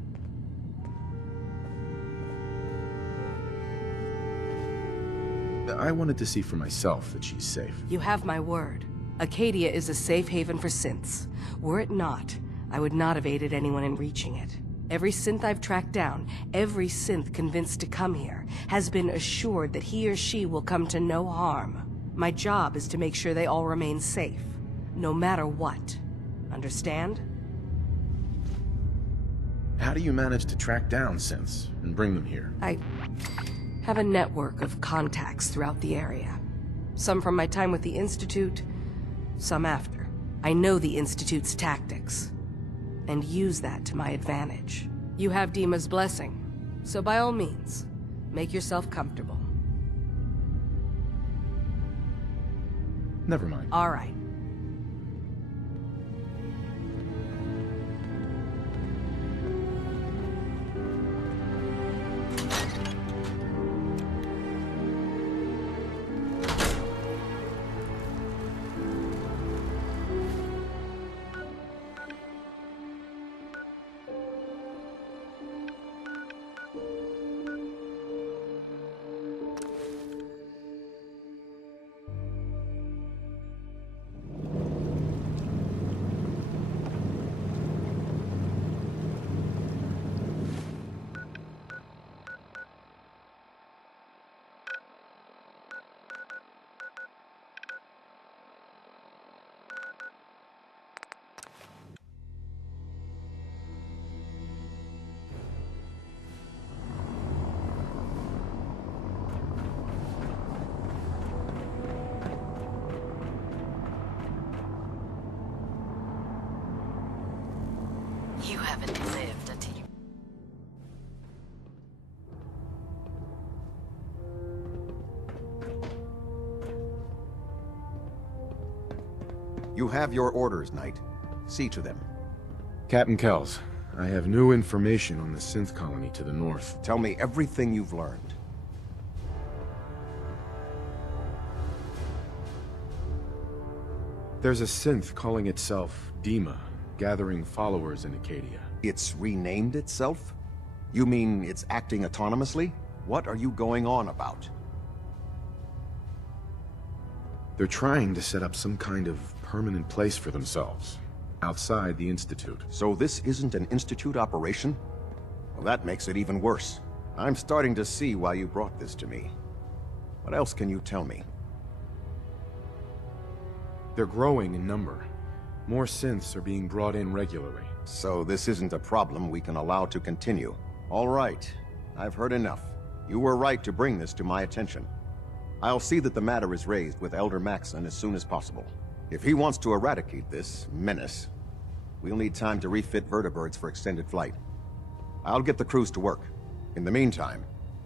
I wanted to see for myself that she's safe. You have my word. Acadia is a safe haven for synths. Were it not, I would not have aided anyone in reaching it. Every synth I've tracked down, every synth convinced to come here, has been assured that he or she will come to no harm. My job is to make sure they all remain safe, no matter what. Understand? How do you manage to track down synths and bring them here? I have a network of contacts throughout the area. Some from my time with the Institute, some after. I know the Institute's tactics, and use that to my advantage. You have Dima's blessing, so by all means, make yourself comfortable. Never mind. All right. You haven't lived until you... You have your orders, Knight. See to them. Captain Kells, I have new information on the synth colony to the north. Tell me everything you've learned. There's a synth calling itself Dima, gathering followers in Acadia. It's renamed itself? You mean it's acting autonomously? What are you going on about? They're trying to set up some kind of permanent place for themselves, outside the Institute. So this isn't an Institute operation? Well, that makes it even worse. I'm starting to see why you brought this to me. What else can you tell me? They're growing in number. More synths are being brought in regularly. So this isn't a problem we can allow to continue. All right, I've heard enough. You were right to bring this to my attention. I'll see that the matter is raised with Elder Maxson as soon as possible. If he wants to eradicate this menace, we'll need time to refit vertibirds for extended flight. I'll get the crews to work. In the meantime,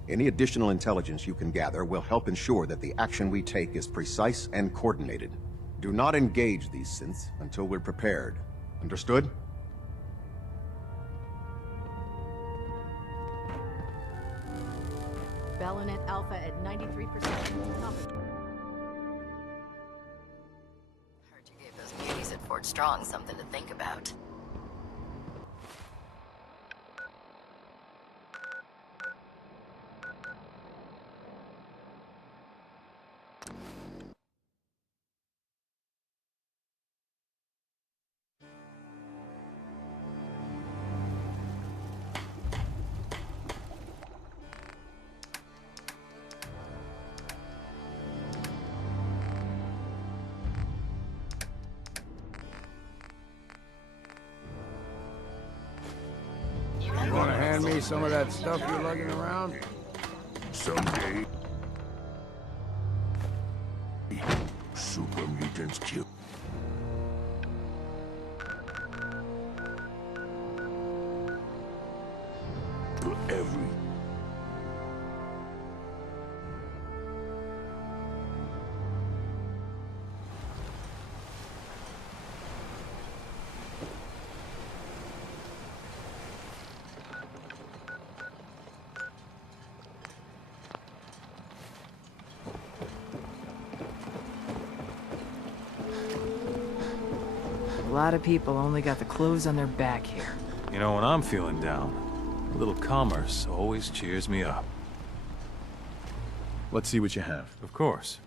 any additional intelligence you can gather will help ensure that the action we take is precise and coordinated. Do not engage these synths until we're prepared. Understood? Balonet Alpha at 93%. Heard you gave those beauties at Fort Strong something to think about. me some of that stuff you're lugging around? Someday, super mutants kill. For every A lot of people only got the clothes on their back here. You know, when I'm feeling down, a little commerce always cheers me up. Let's see what you have. Of course.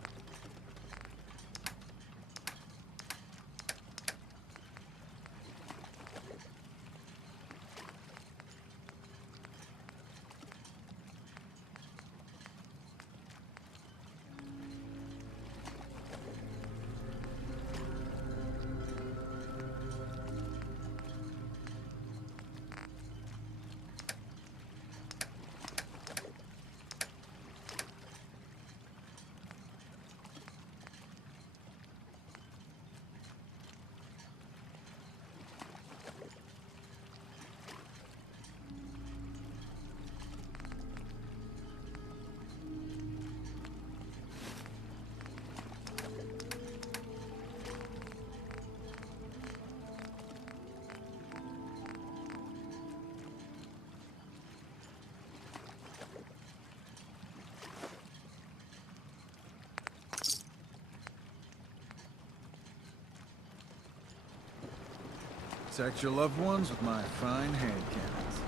Protect your loved ones with my fine hand cannons.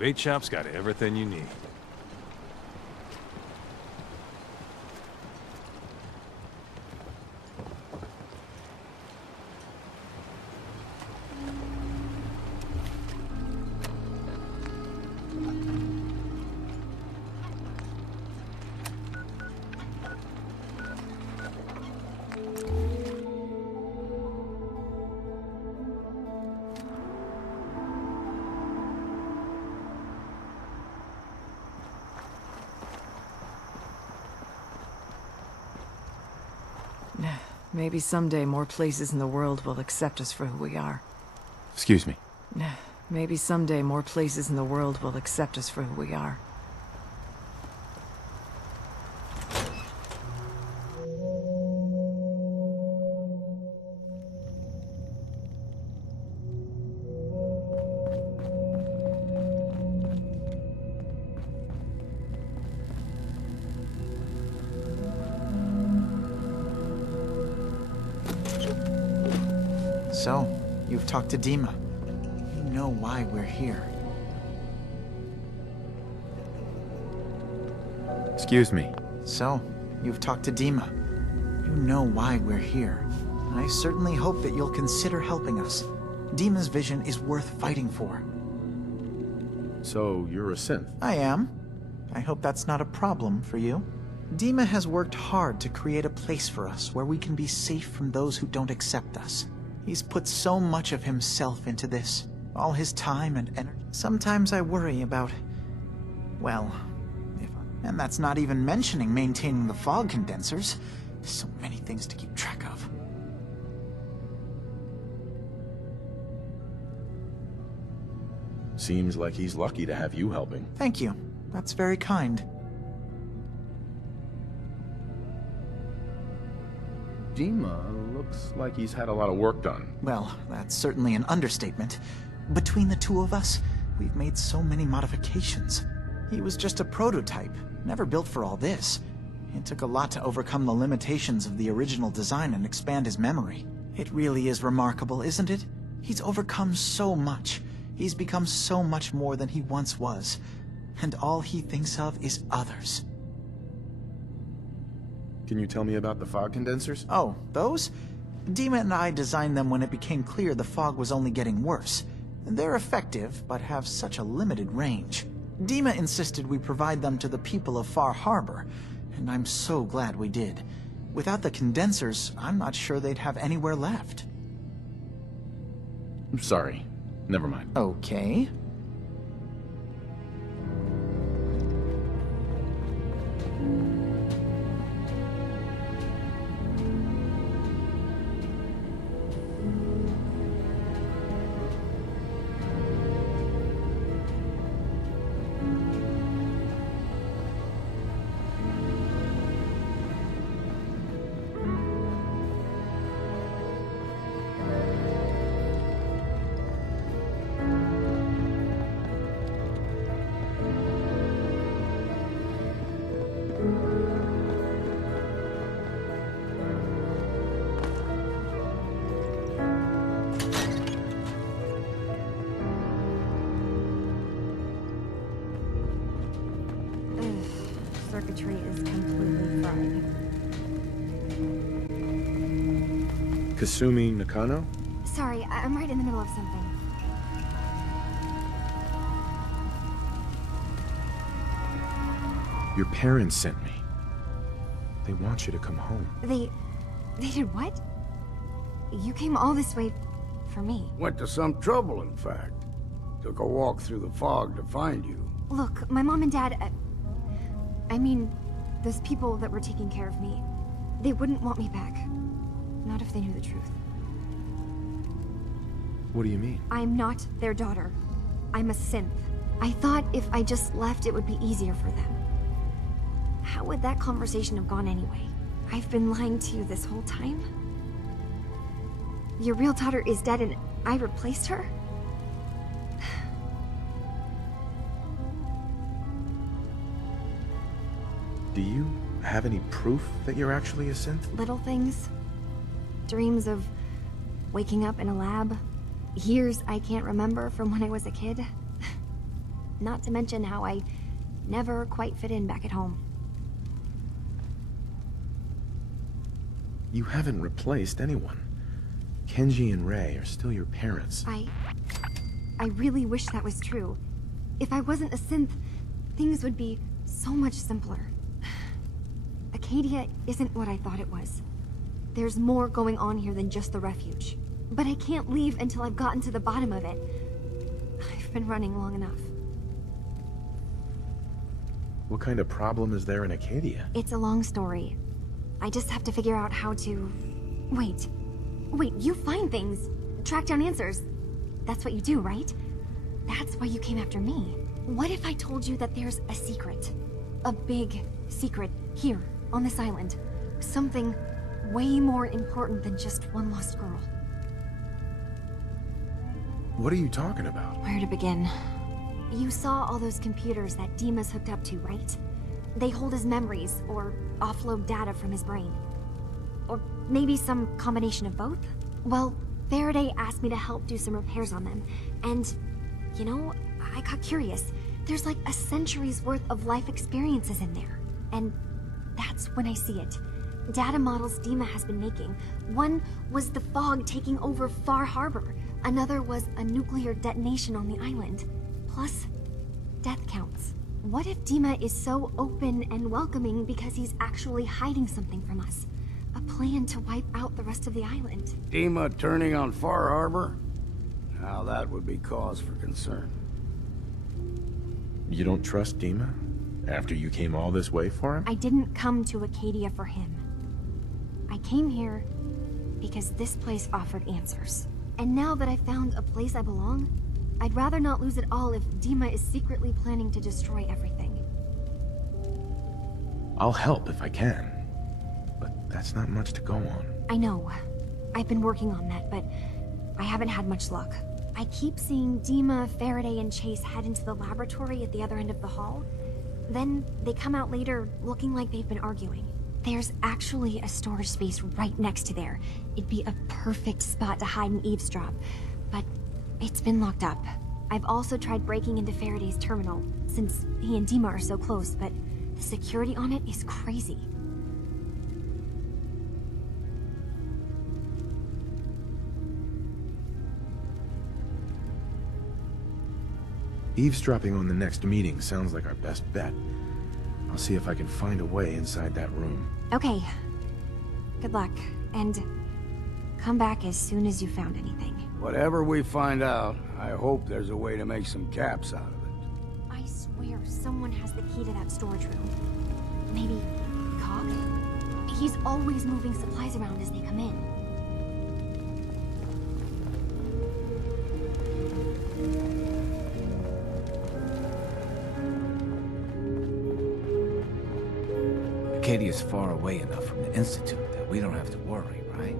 Bait shop's got everything you need. Maybe someday more places in the world will accept us for who we are. Excuse me. Maybe someday more places in the world will accept us for who we are. So, you've talked to Dima. You know why we're here. Excuse me. So, you've talked to Dima. You know why we're here. I certainly hope that you'll consider helping us. Dima's vision is worth fighting for. So, you're a synth? I am. I hope that's not a problem for you. Dima has worked hard to create a place for us where we can be safe from those who don't accept us. He's put so much of himself into this, all his time and energy. Sometimes I worry about, well, and that's not even mentioning maintaining the fog condensers. So many things to keep track of. Seems like he's lucky to have you helping. Thank you. That's very kind. Dima looks like he's had a lot of work done. Well, that's certainly an understatement. Between the two of us, we've made so many modifications. He was just a prototype, never built for all this. It took a lot to overcome the limitations of the original design and expand his memory. It really is remarkable, isn't it? He's overcome so much. He's become so much more than he once was. And all he thinks of is others. Can you tell me about the fog condensers? Oh, those? Dima and I designed them when it became clear the fog was only getting worse. They're effective, but have such a limited range. Dima insisted we provide them to the people of Far Harbor, and I'm so glad we did. Without the condensers, I'm not sure they'd have anywhere left. I'm sorry. Never mind. Okay. Circuitry is completely fried. Kasumi Nakano? Sorry, I'm right in the middle of something. Your parents sent me. They want you to come home. They did what? You came all this way for me. Went to some trouble, in fact. Took a walk through the fog to find you. Look, my mom and dad... I mean, those people that were taking care of me, they wouldn't want me back. Not if they knew the truth. What do you mean? I'm not their daughter. I'm a synth. I thought if I just left, it would be easier for them. How would that conversation have gone anyway? I've been lying to you this whole time? Your real daughter is dead and I replaced her? Do you have any proof that you're actually a synth? Little things. Dreams of waking up in a lab. Years I can't remember from when I was a kid. Not to mention how I never quite fit in back at home. You haven't replaced anyone. Kenji and Rei are still your parents. I really wish that was true. If I wasn't a synth, things would be so much simpler. Acadia isn't what I thought it was. There's more going on here than just the refuge. But I can't leave until I've gotten to the bottom of it. I've been running long enough. What kind of problem is there in Acadia? It's a long story. I just have to figure out how to... Wait, you find things. Track down answers. That's what you do, right? That's why you came after me. What if I told you that there's a secret? A big secret here, on this island. Something way more important than just one lost girl. What are you talking about? Where to begin? You saw all those computers that Dima's hooked up to, right? They hold his memories, or offload data from his brain. Or maybe some combination of both? Well, Faraday asked me to help do some repairs on them, and, you know, I got curious. There's like a century's worth of life experiences in there. And that's when I see it. Data models Dima has been making. One was the fog taking over Far Harbor. Another was a nuclear detonation on the island. Plus, death counts. What if Dima is so open and welcoming because he's actually hiding something from us? A plan to wipe out the rest of the island. Dima turning on Far Harbor? Now that would be cause for concern. You don't trust Dima? After you came all this way for him? I didn't come to Acadia for him. I came here because this place offered answers. And now that I found a place I belong, I'd rather not lose it all if Dima is secretly planning to destroy everything. I'll help if I can. But that's not much to go on. I know. I've been working on that, but I haven't had much luck. I keep seeing Dima, Faraday, and Chase head into the laboratory at the other end of the hall. Then they come out later looking like they've been arguing. There's actually a storage space right next to there. It'd be a perfect spot to hide and eavesdrop, but it's been locked up. I've also tried breaking into Faraday's terminal, since he and Dima are so close, but the security on it is crazy. Eavesdropping on the next meeting sounds like our best bet. I'll see if I can find a way inside that room. Okay. Good luck, and come back as soon as you found anything. Whatever we find out, I hope there's a way to make some caps out of it. I swear someone has the key to that storage room. Maybe Cobb? He's always moving supplies around as they come in. Acadia's far away enough from the Institute that we don't have to worry, right?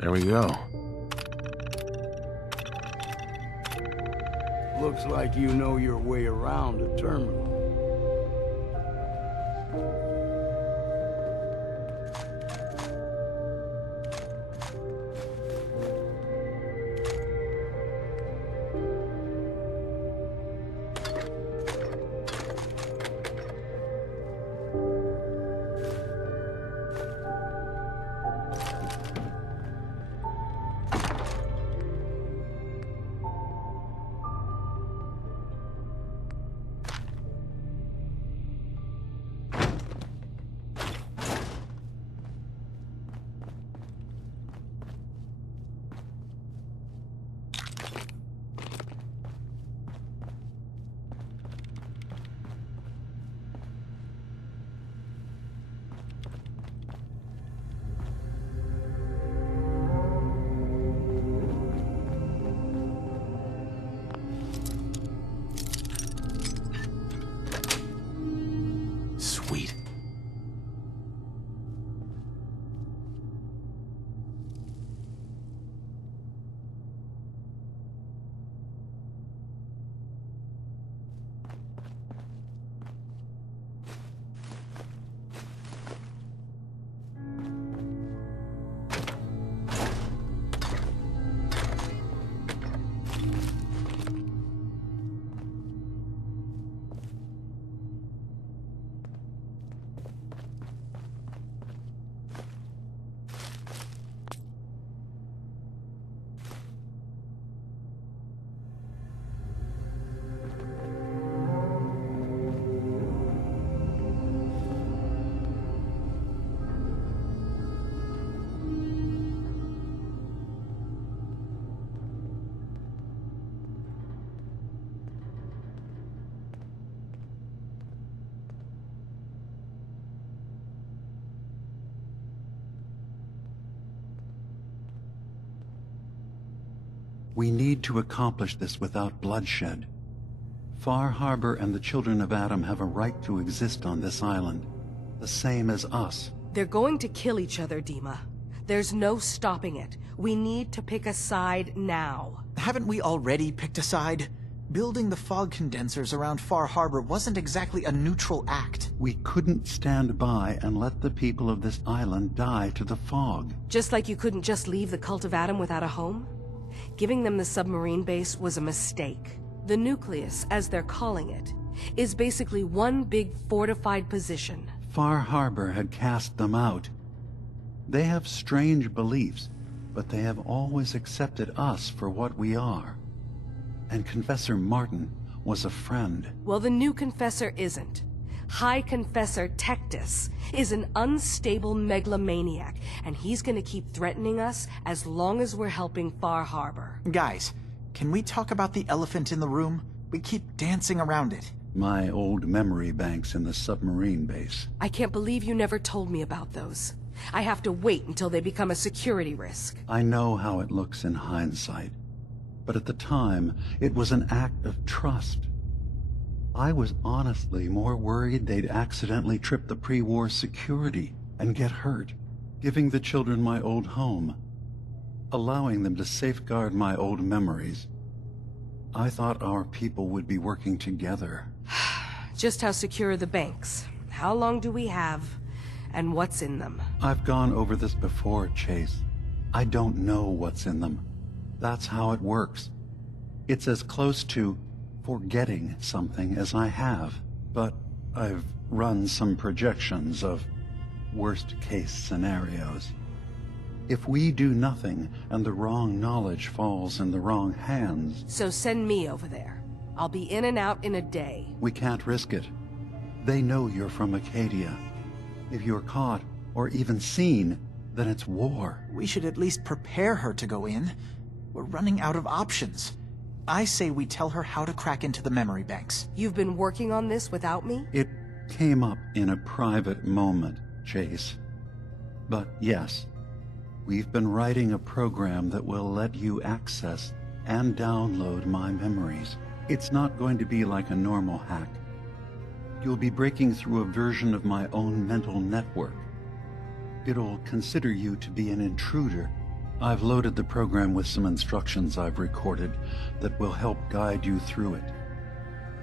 There we go. Looks like you know your way around a terminal. Sweet. We need to accomplish this without bloodshed. Far Harbor and the Children of Adam have a right to exist on this island, the same as us. They're going to kill each other, Dima. There's no stopping it. We need to pick a side now. Haven't we already picked a side? Building the fog condensers around Far Harbor wasn't exactly a neutral act. We couldn't stand by and let the people of this island die to the fog. Just like you couldn't just leave the Cult of Adam without a home? Giving them the submarine base was a mistake. The nucleus, as they're calling it, is basically one big fortified position. Far Harbor had cast them out. They have strange beliefs, but they have always accepted us for what we are. And Confessor Martin was a friend. Well, the new Confessor isn't. High Confessor Tectus is an unstable megalomaniac, and he's gonna keep threatening us as long as we're helping Far Harbor. Guys, can we talk about the elephant in the room? We keep dancing around it. My old memory banks in the submarine base. I can't believe you never told me about those. I have to wait until they become a security risk. I know how it looks in hindsight, but at the time, it was an act of trust. I was honestly more worried they'd accidentally trip the pre-war security and get hurt, giving the children my old home, allowing them to safeguard my old memories. I thought our people would be working together. Just how secure are the banks? How long do we have? And what's in them? I've gone over this before, Chase. I don't know what's in them. That's how it works. It's as close to forgetting something as I have. But I've run some projections of worst-case scenarios. If we do nothing and the wrong knowledge falls in the wrong hands... So send me over there. I'll be in and out in a day. We can't risk it. They know you're from Acadia. If you're caught, or even seen, then it's war. We should at least prepare her to go in. We're running out of options. I say we tell her how to crack into the memory banks. You've been working on this without me? It came up in a private moment, Chase. But yes, we've been writing a program that will let you access and download my memories. It's not going to be like a normal hack. You'll be breaking through a version of my own mental network. It'll consider you to be an intruder. I've loaded the program with some instructions I've recorded that will help guide you through it.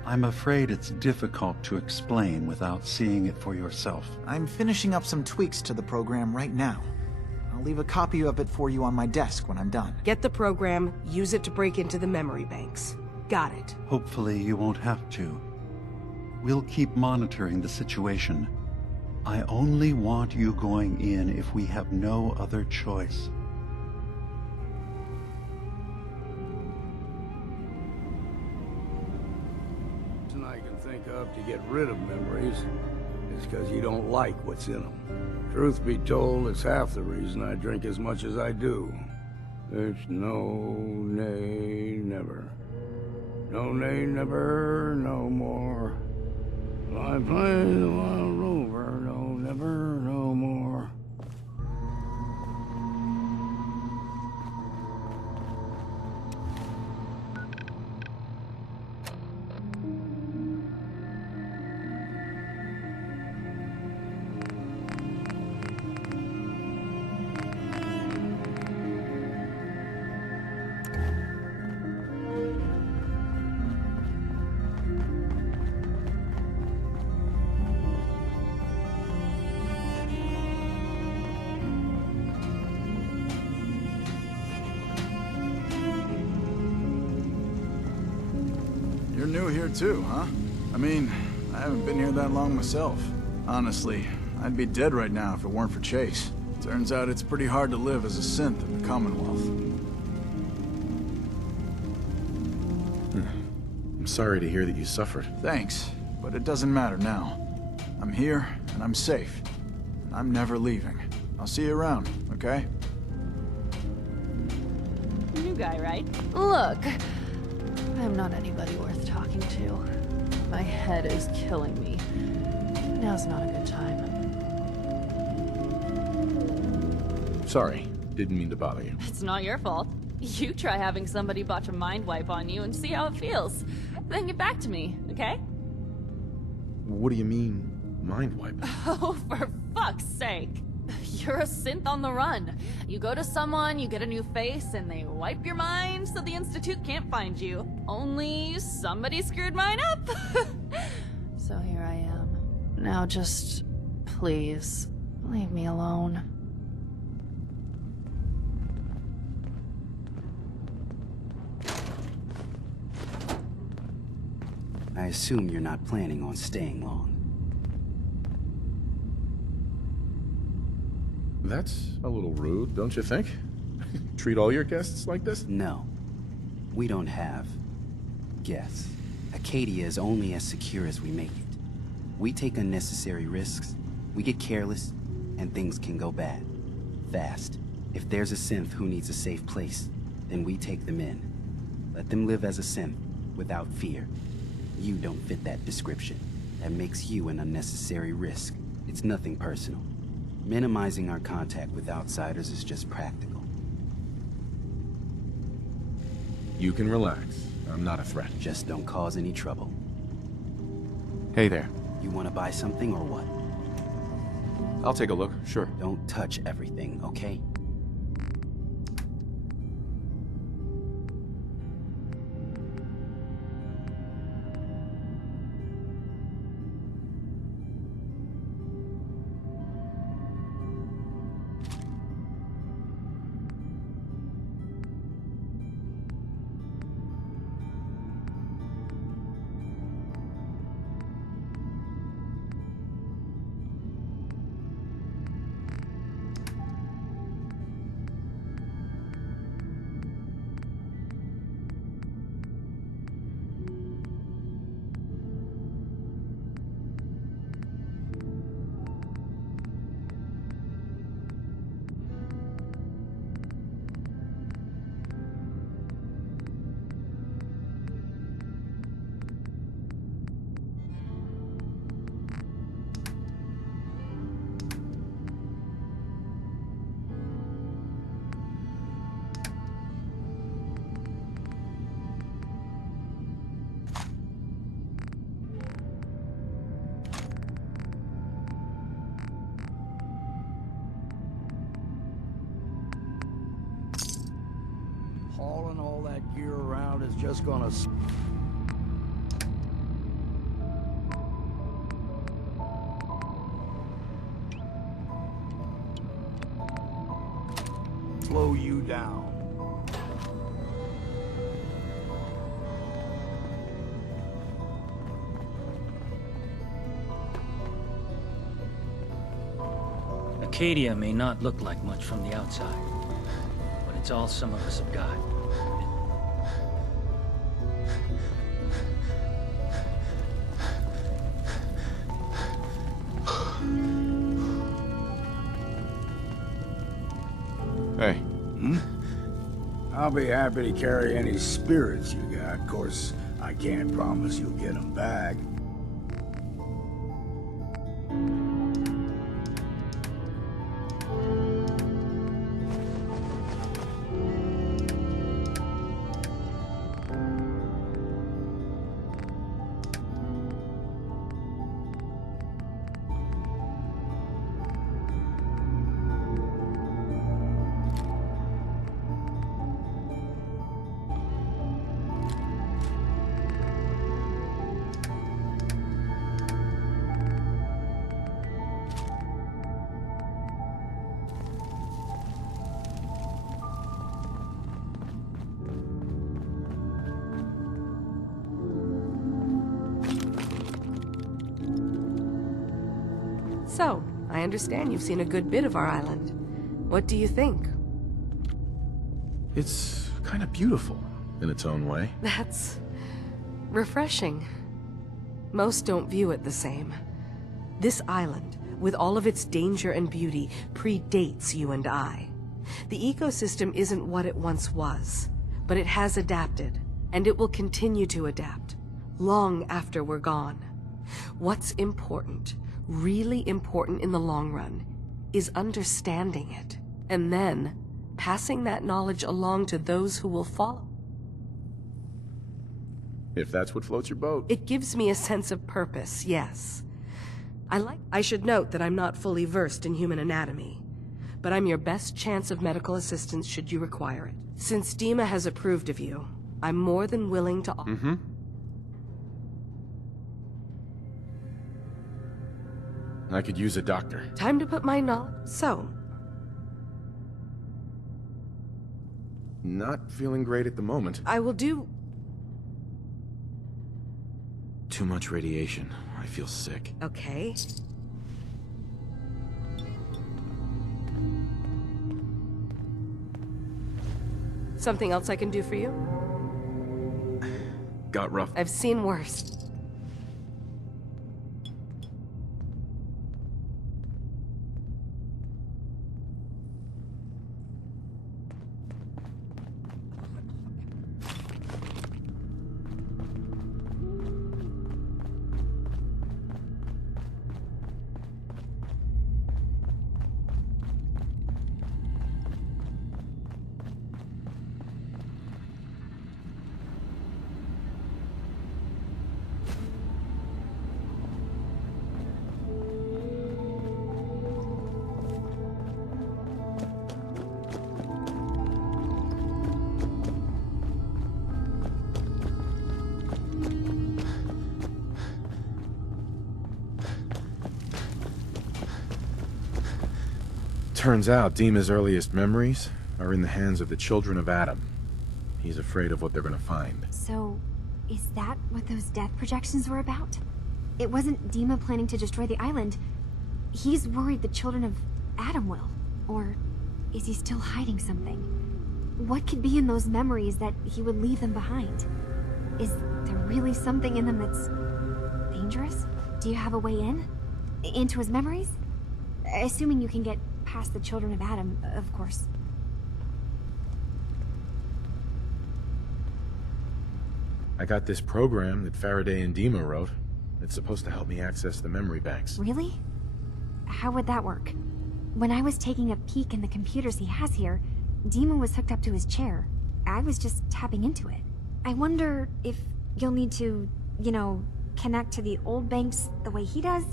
I'm afraid it's difficult to explain without seeing it for yourself. I'm finishing up some tweaks to the program right now. I'll leave a copy of it for you on my desk when I'm done. Get the program, use it to break into the memory banks. Got it. Hopefully you won't have to. We'll keep monitoring the situation. I only want you going in if we have no other choice. I can think of to get rid of memories is because you don't like what's in them. Truth be told, it's half the reason I drink as much as I do. It's no, nay, never. No, nay, never, no more. I play the wild rover, no, never, no more. You're new here too, huh? I mean, I haven't been here that long myself. Honestly, I'd be dead right now if it weren't for Chase. Turns out it's pretty hard to live as a synth in the Commonwealth. I'm sorry to hear that you suffered. Thanks, but it doesn't matter now. I'm here, and I'm safe. I'm never leaving. I'll see you around, okay? New guy, right? Look, I'm not anybody worth talking to. My head is killing me. Now's not a good time. Sorry, didn't mean to bother you. It's not your fault. You try having somebody botch a mind wipe on you and see how it feels. Then get back to me, okay? What do you mean, mind wipe? Oh, for fuck's sake. You're a synth on the run. You go to someone, you get a new face, and they wipe your mind so the Institute can't find you. Only somebody screwed mine up. So here I am. Now just, please, leave me alone. I assume you're not planning on staying long. That's a little rude, don't you think? Treat all your guests like this? No. We don't have guests. Acadia is only as secure as we make it. We take unnecessary risks, we get careless, and things can go bad. Fast. If there's a synth who needs a safe place, then we take them in. Let them live as a synth, without fear. You don't fit that description. That makes you an unnecessary risk. It's nothing personal. Minimizing our contact with outsiders is just practical. You can relax. I'm not a threat. Just don't cause any trouble. Hey there. You want to buy something or what? I'll take a look, sure. Don't touch everything, okay? that gear around is just gonna... slow you down. Acadia may not look like much from the outside, but it's all some of us have got. Hey. I'll be happy to carry any spirits you got. Of course, I can't promise you'll get them back. So, I understand you've seen a good bit of our island. What do you think? It's kind of beautiful in its own way. That's refreshing. Most don't view it the same. This island, with all of its danger and beauty, predates you and I. The ecosystem isn't what it once was, but it has adapted, and it will continue to adapt, long after we're gone. What's important, really important in the long run, is understanding it, and then passing that knowledge along to those who will follow. If that's what floats your boat. It gives me a sense of purpose, yes. I should note that I'm not fully versed in human anatomy, but I'm your best chance of medical assistance should you require it. Since Dima has approved of you, I'm more than willing to... I could use a doctor. Time to put my knowledge... So, Not feeling great at the moment. I will do... Too much radiation. I feel sick. Okay. Something else I can do for you? Got rough. I've seen worse. Turns out Dima's earliest memories are in the hands of the children of Adam. He's afraid of what they're gonna find. So, is that what those death projections were about? It wasn't Dima planning to destroy the island. He's worried the children of Adam will. Or is he still hiding something? What could be in those memories that he would leave them behind? Is there really something in them that's dangerous? Do you have a way in? Into his memories? Assuming you can get past the children of Adam, of course. I got this program that Faraday and Dima wrote. It's supposed to help me access the memory banks. Really? How would that work? When I was taking a peek in the computers he has here, Dima was hooked up to his chair. I was just tapping into it. I wonder if you'll need to, you know, connect to the old banks the way he does?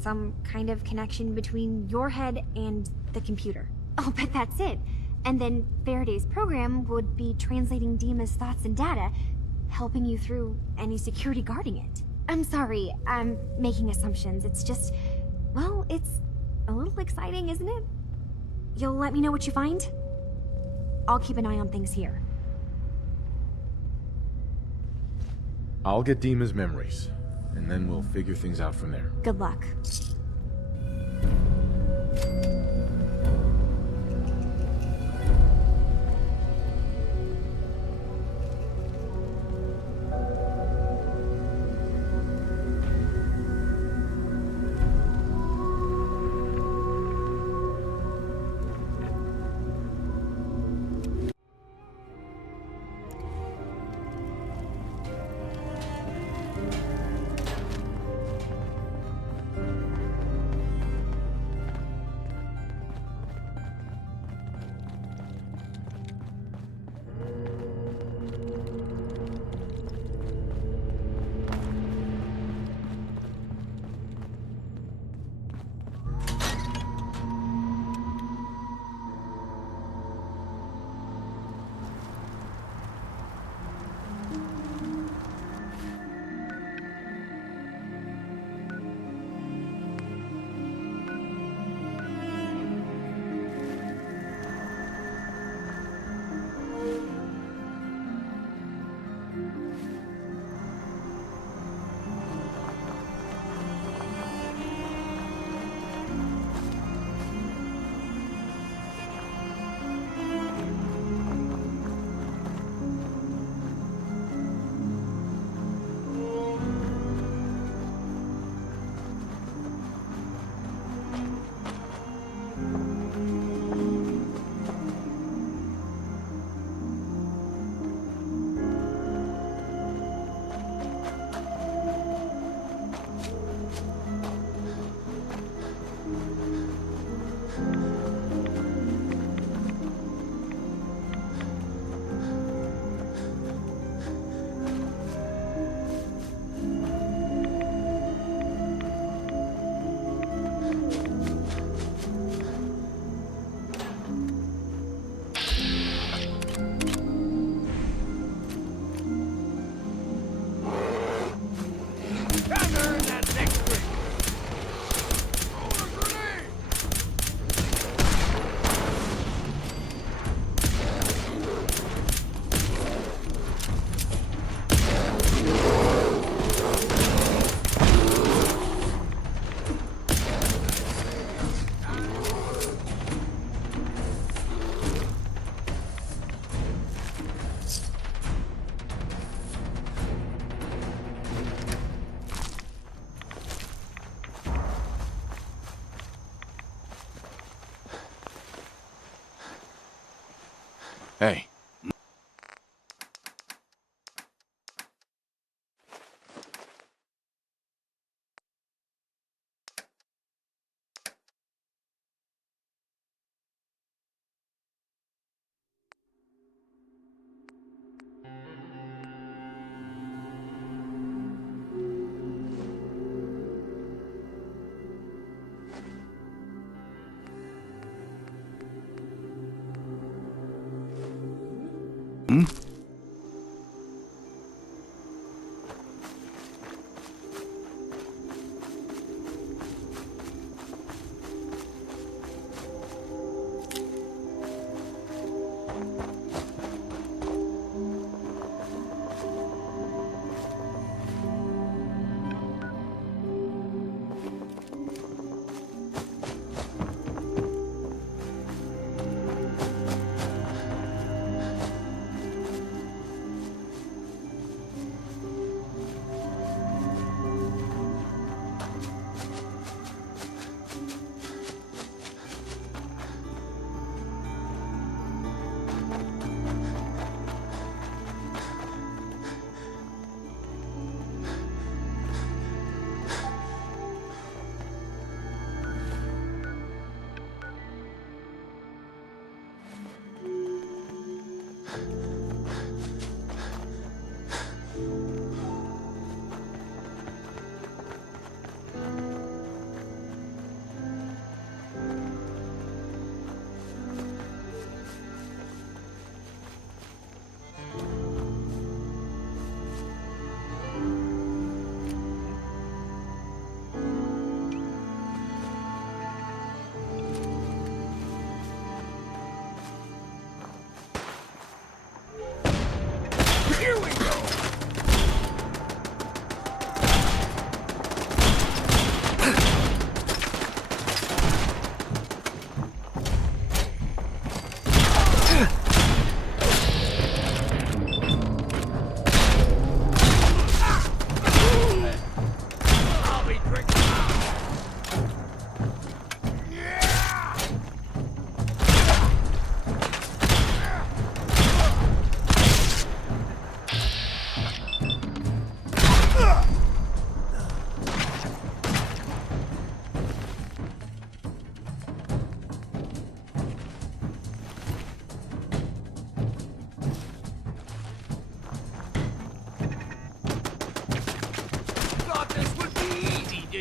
Some kind of connection between your head and the computer. I'll bet that's it. And then Faraday's program would be translating Dima's thoughts and data, helping you through any security guarding it. I'm sorry, I'm making assumptions. It's just, well, it's a little exciting, isn't it? You'll let me know what you find? I'll keep an eye on things here. I'll get Dima's memories, and then we'll figure things out from there. Good luck. Hey.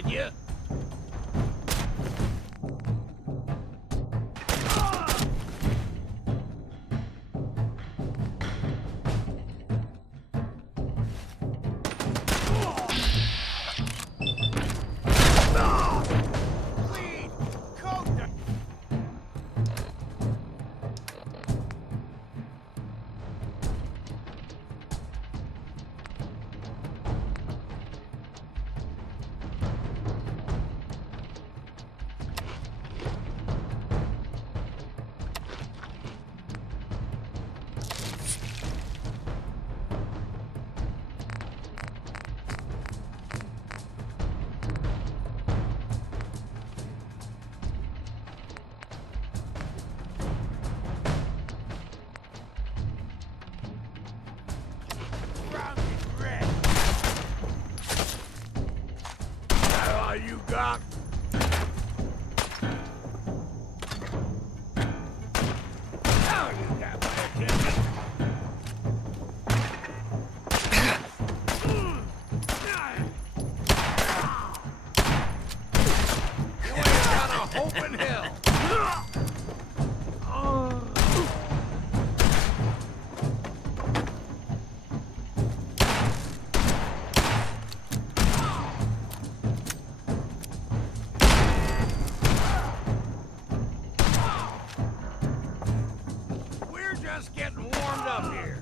did you? You got? Now you got my attention. You ain't got a hope in hell. Just getting warmed up here.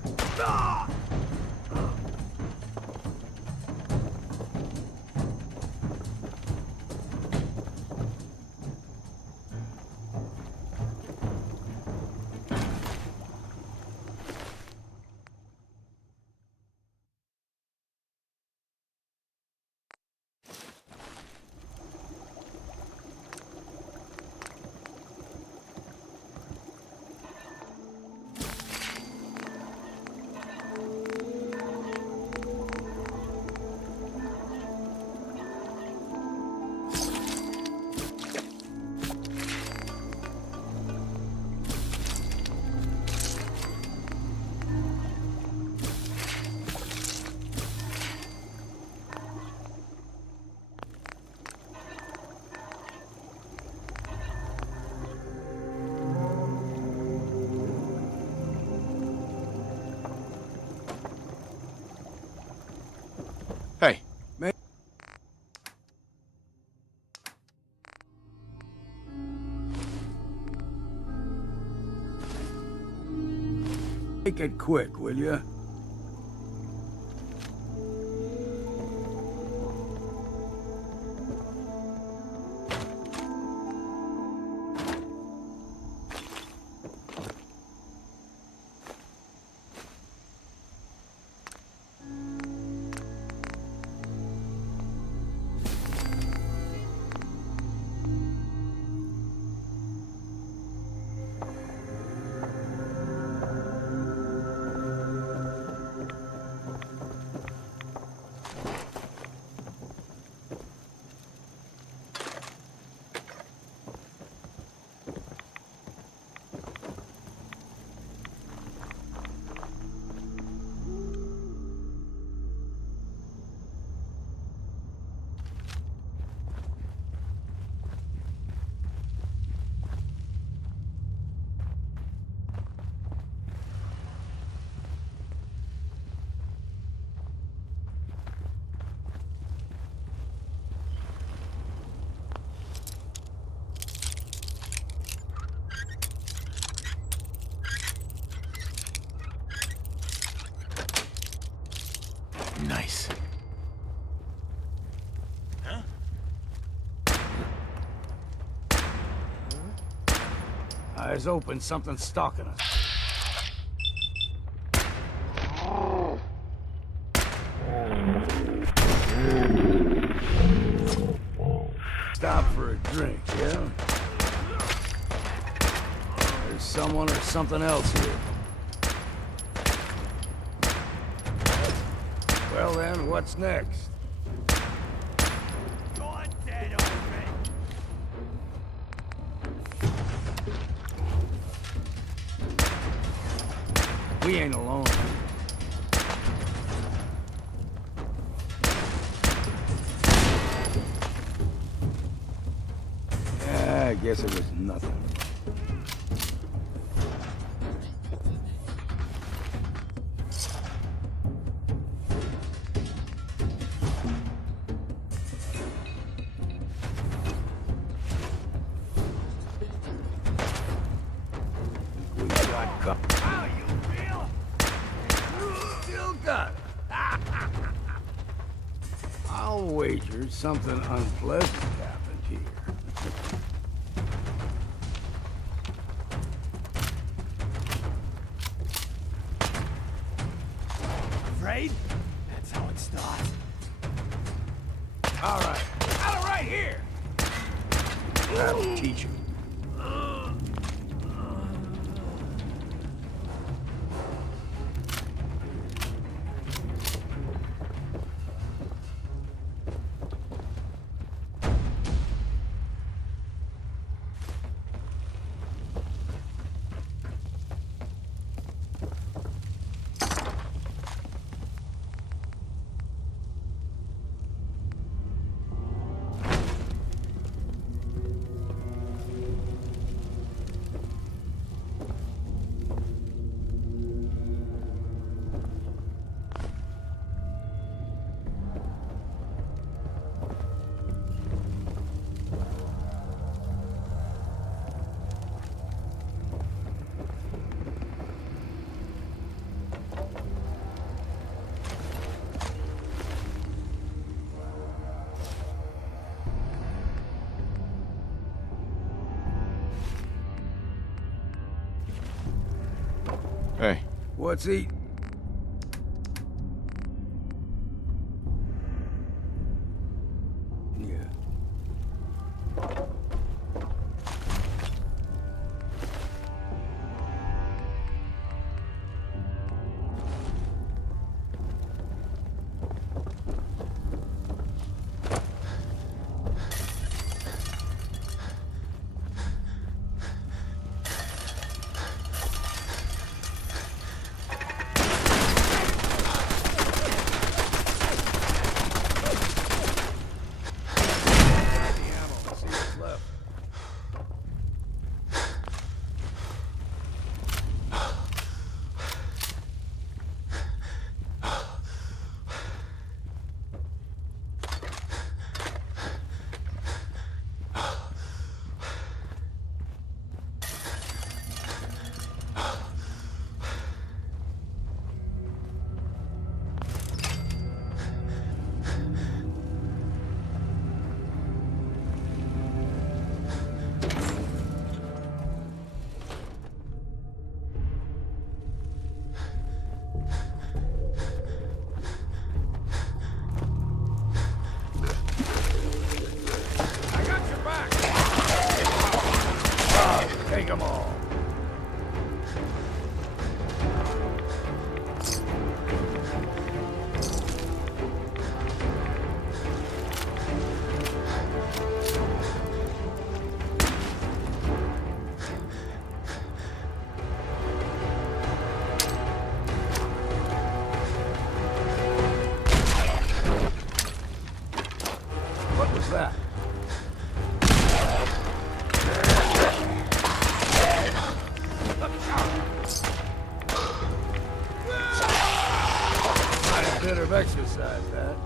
Hey. Make it quick, will you? Nice. Huh? Eyes open, something's stalking us. Stop for a drink, yeah? There's someone or something else here. Well then, what's next? Gone dead already. We ain't alone. guess it was nothing. We got covered. How you feel? Still got it. I'll wager something unpleasant happened here. Afraid? That's how it starts. All right, out of right here. That'll teach you. Hey. What's eating? Take them all. What was that? Bit of exercise, that.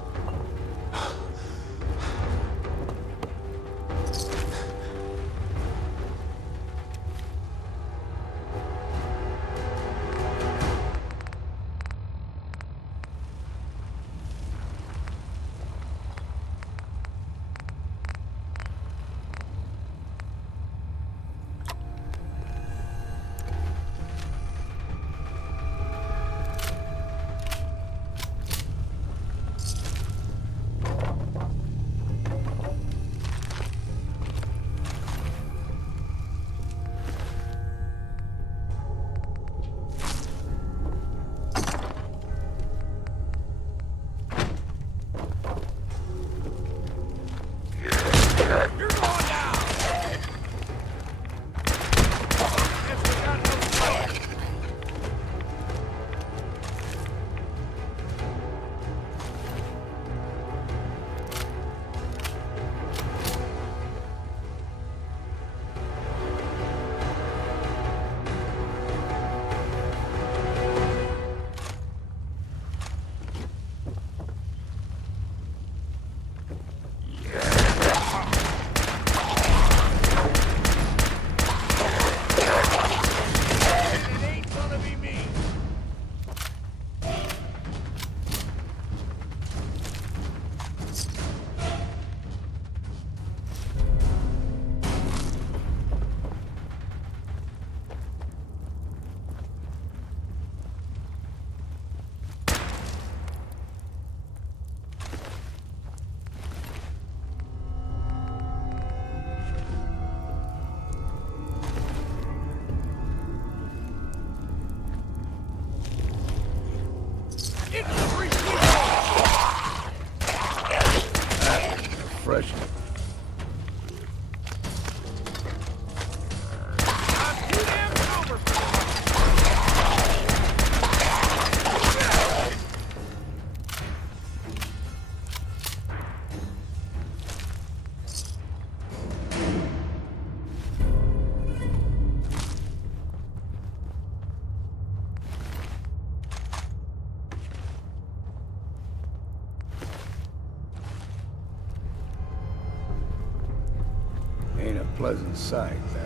pleasant sight, that.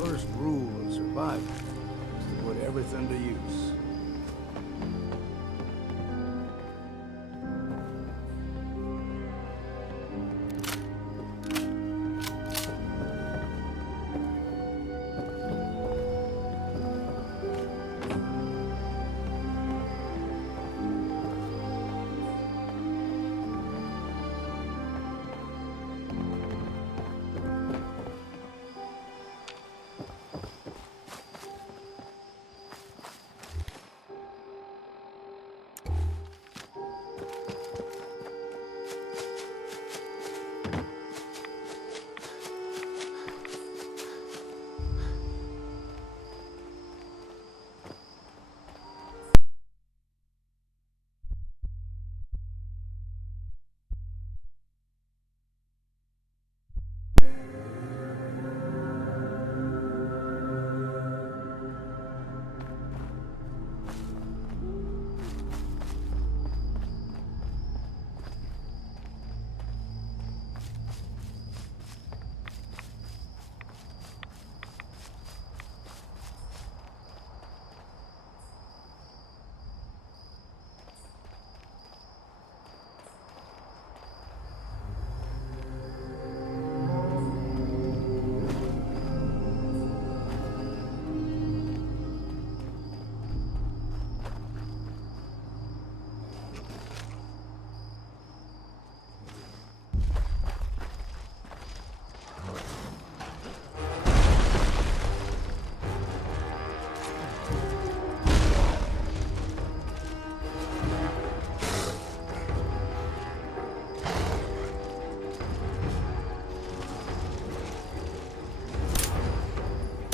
First rule of survival is to put everything to use.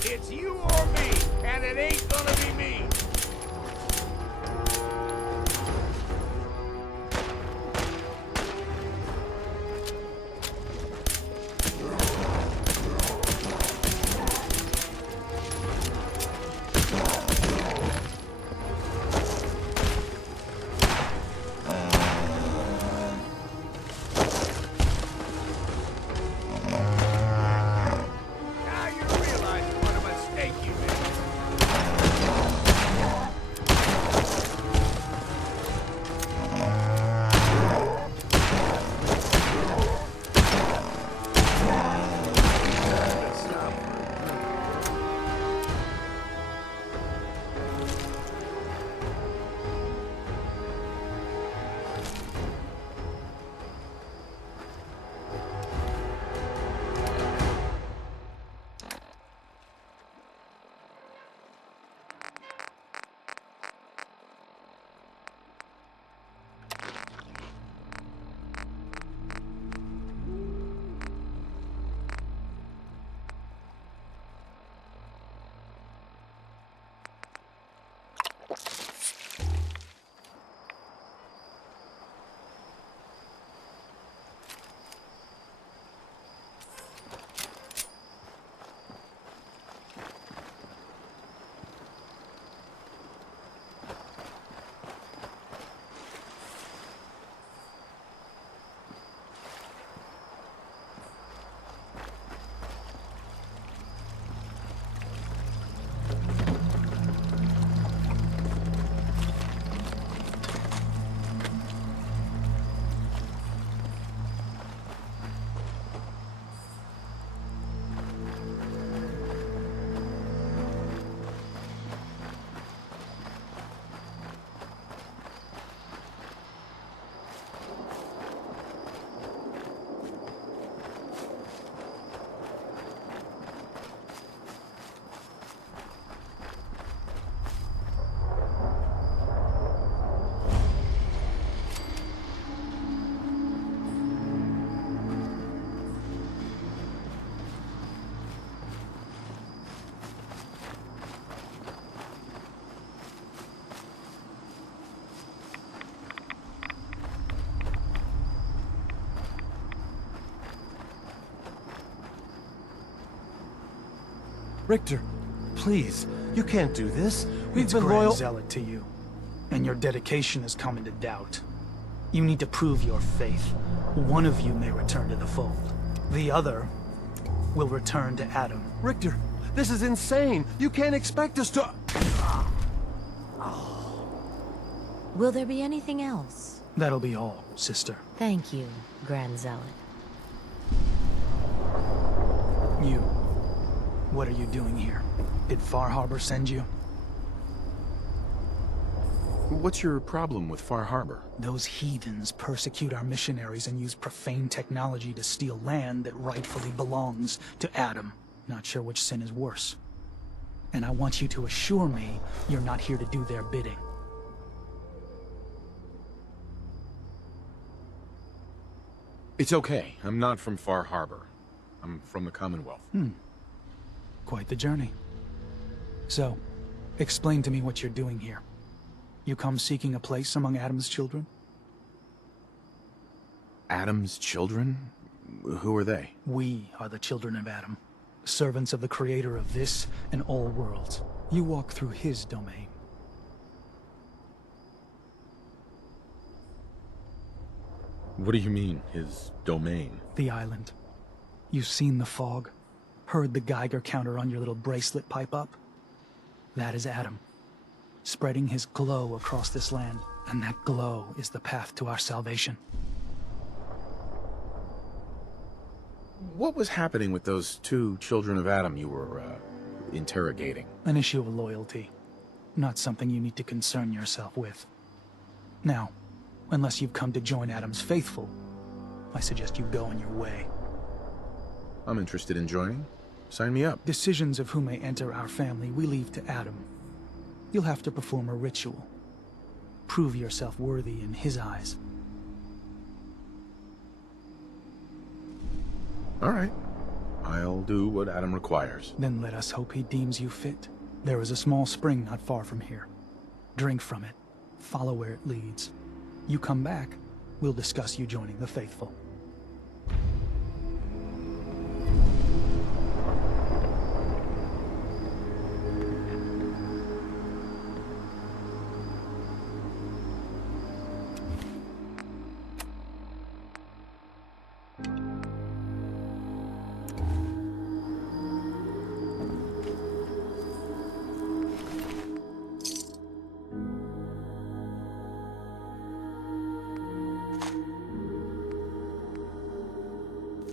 It's you or me, and it ain't gonna be me. Now you realize what a mistake you made. Richter, please, you can't do this. We've It's been Grand loyal. Zealot to you, and your dedication has come into doubt. You need to prove your faith. One of you may return to the fold. The other will return to Adam. Richter, this is insane. You can't expect us to... Will there be anything else? That'll be all, sister. Thank you, Grand Zealot. You. What are you doing here? Did Far Harbor send you? What's your problem with Far Harbor? Those heathens persecute our missionaries and use profane technology to steal land that rightfully belongs to Adam. Not sure which sin is worse. And I want you to assure me you're not here to do their bidding. It's okay. I'm not from Far Harbor. I'm from the Commonwealth. Quite the journey. So, explain to me what you're doing here. You come seeking a place among Adam's children? Adam's children? Who are they? We are the children of Adam, servants of the creator of this and all worlds. You walk through his domain. What do you mean, his domain? The island. You've seen the fog, heard the Geiger counter on your little bracelet pipe up? That is Adam, spreading his glow across this land, and that glow is the path to our salvation. What was happening with those two children of Adam you were, interrogating? An issue of loyalty, not something you need to concern yourself with. Now, unless you've come to join Adam's faithful, I suggest you go on your way. I'm interested in joining. Sign me up. Decisions of who may enter our family we leave to Adam. You'll have to perform a ritual. Prove yourself worthy in his eyes. All right. I'll do what Adam requires. Then let us hope he deems you fit. There is a small spring not far from here. Drink from it. Follow where it leads. You come back, we'll discuss you joining the faithful.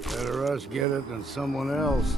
Better us get it than someone else.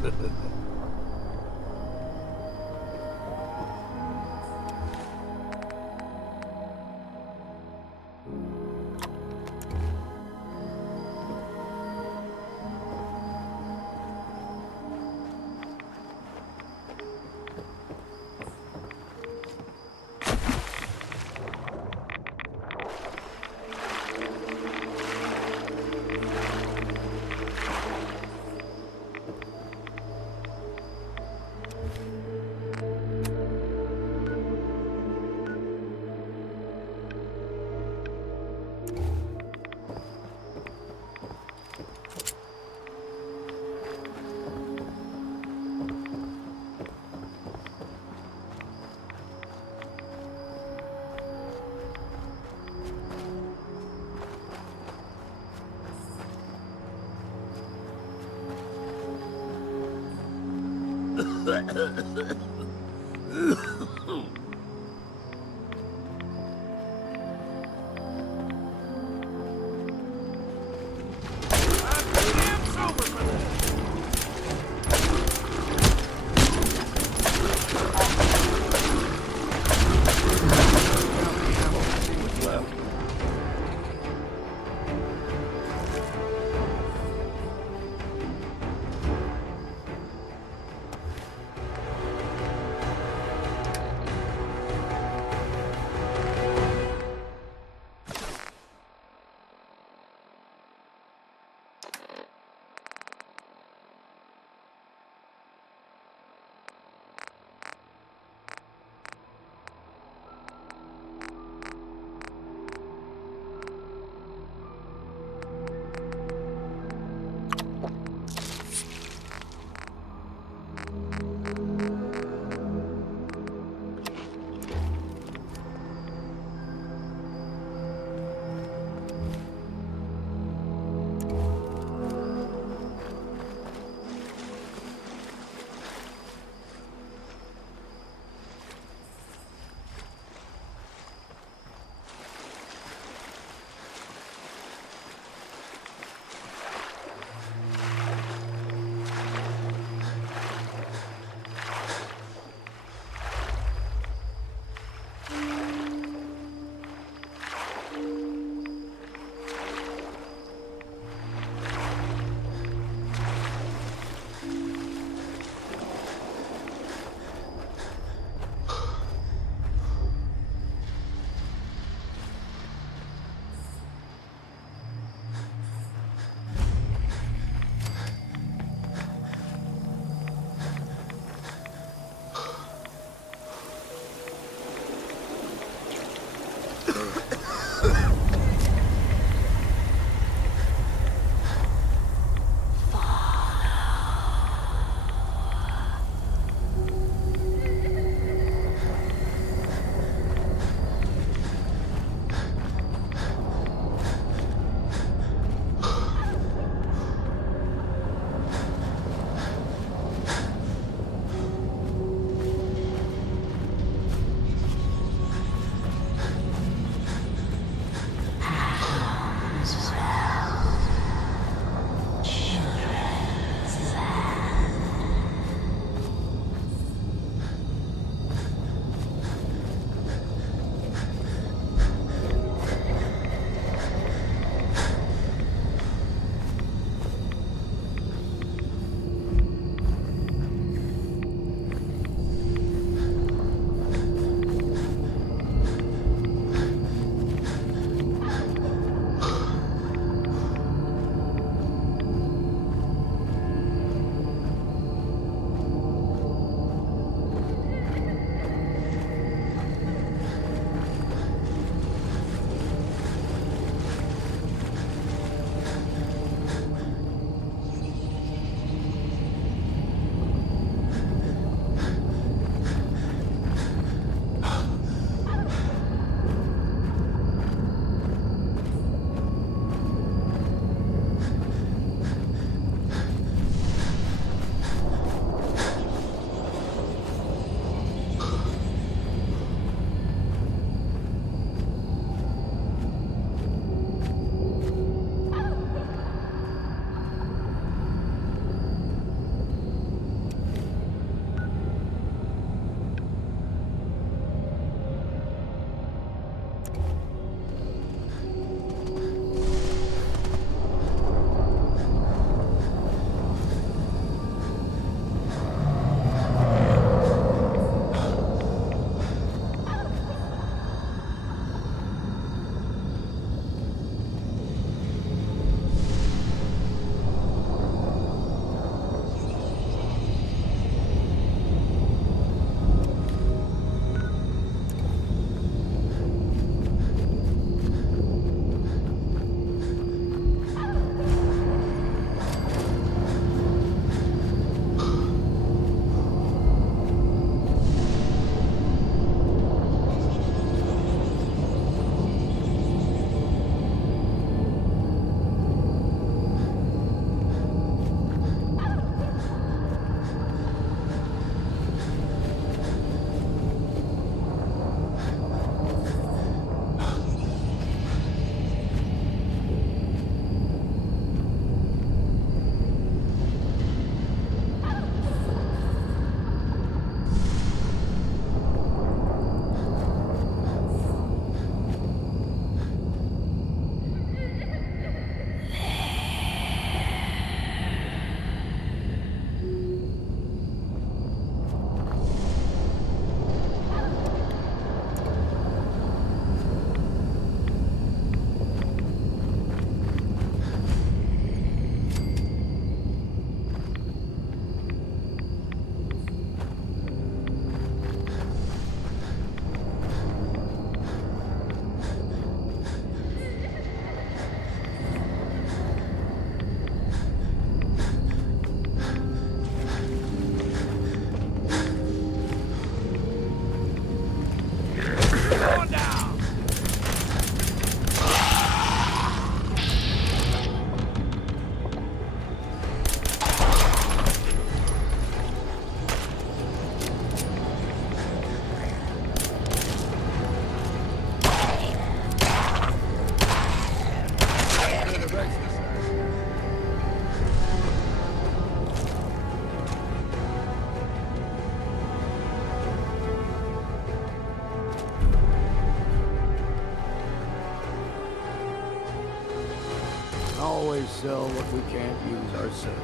better sell what we can't use ourselves.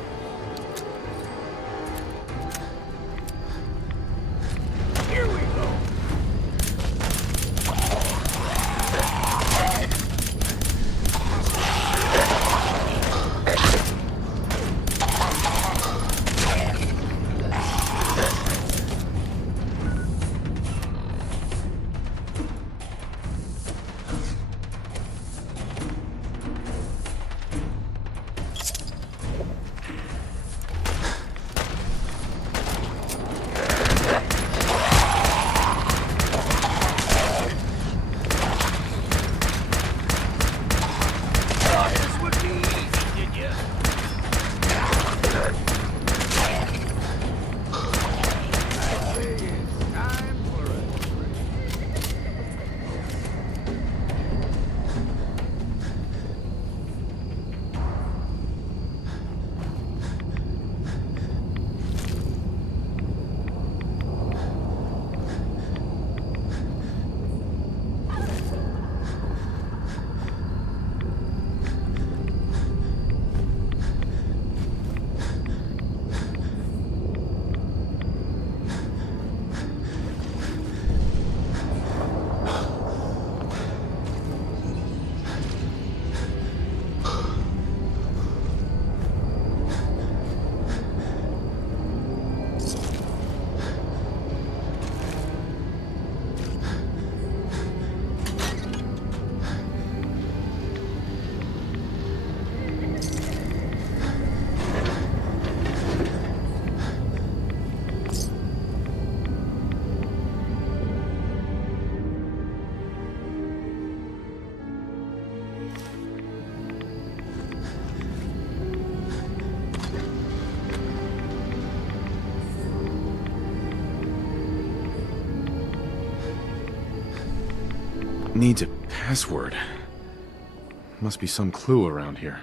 Here we go. Needs a password. Must be some clue around here.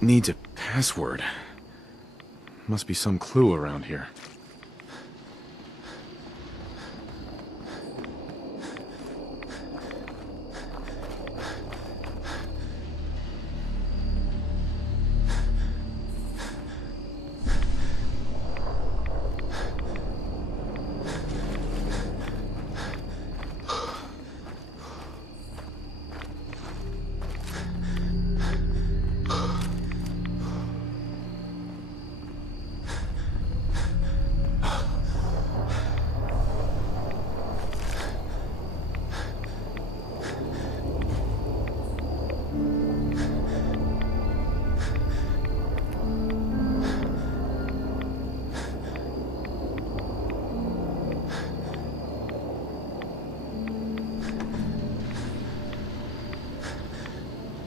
Needs a password. Must be some clue around here.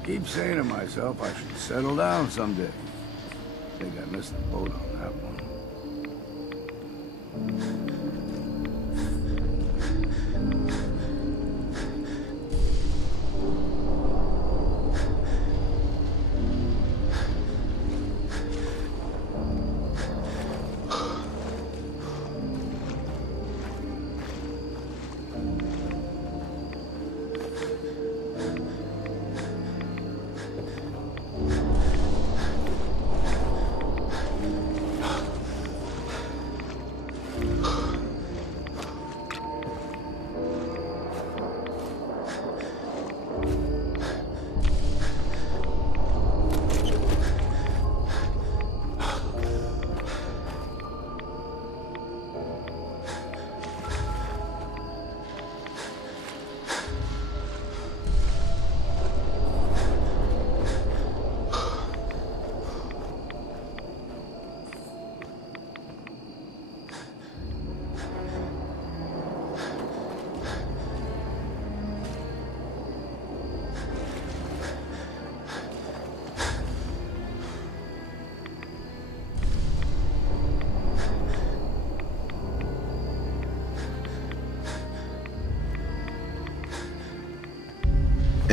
Keep saying to myself I should settle down someday. Think I missed the boat on that one.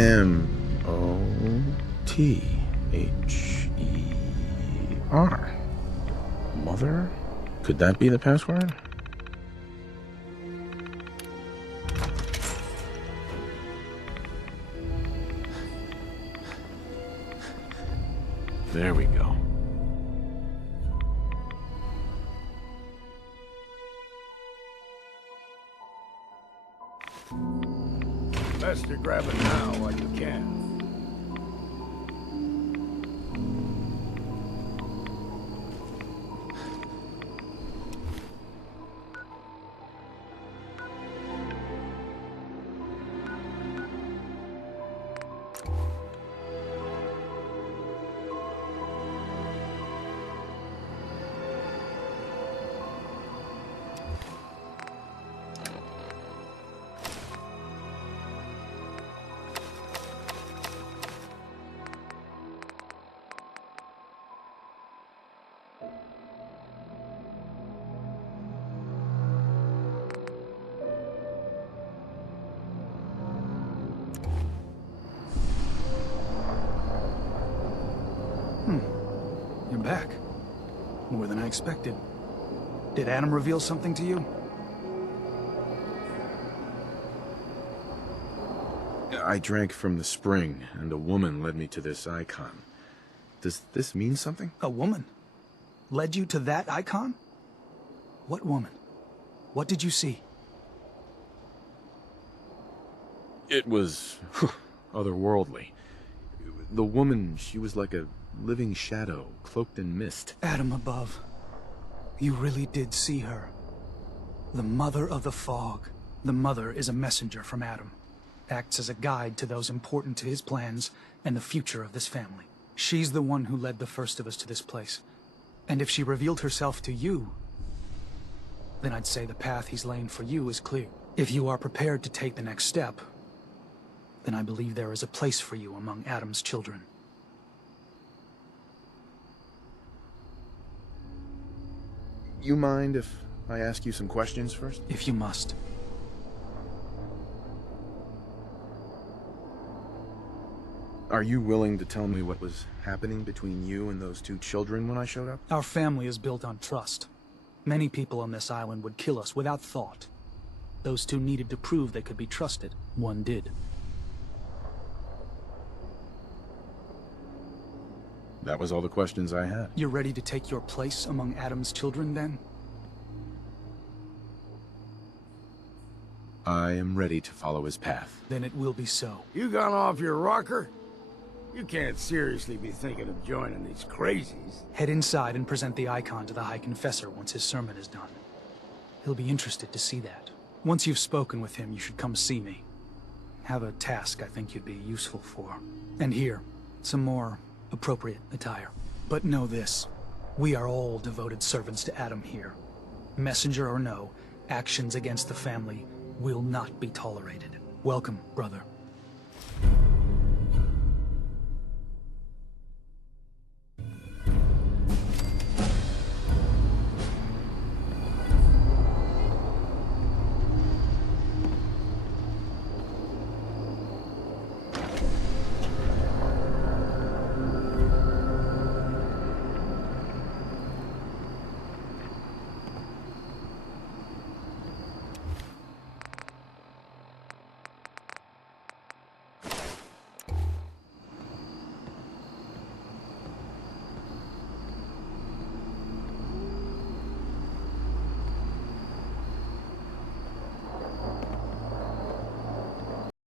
M-O-T-H-E-R. Mother? Could that be the password? There we go. Best to grab it now while you can. You're back. More than I expected. Did Adam reveal something to you? I drank from the spring, and a woman led me to this icon. Does this mean something? A woman? Led you to that icon? What woman? What did you see? It was otherworldly. The woman, she was like a living shadow, cloaked in mist. Adam above. You really did see her. The Mother of the Fog. The Mother is a messenger from Adam. Acts as a guide to those important to his plans and the future of this family. She's the one who led the first of us to this place. And if she revealed herself to you, then I'd say the path he's laying for you is clear. If you are prepared to take the next step, then I believe there is a place for you among Adam's children. You mind if I ask you some questions first? If you must. Are you willing to tell me what was happening between you and those two children when I showed up? Our family is built on trust. Many people on this island would kill us without thought. Those two needed to prove they could be trusted. One did. That was all the questions I had. You're ready to take your place among Adam's children, then? I am ready to follow his path. Then it will be so. You gone off your rocker? You can't seriously be thinking of joining these crazies. Head inside and present the icon to the High Confessor once his sermon is done. He'll be interested to see that. Once you've spoken with him, you should come see me. Have a task I think you'd be useful for. And here, some more appropriate attire. But know this, we are all devoted servants to Adam here. Messenger or no, actions against the family will not be tolerated. Welcome, brother.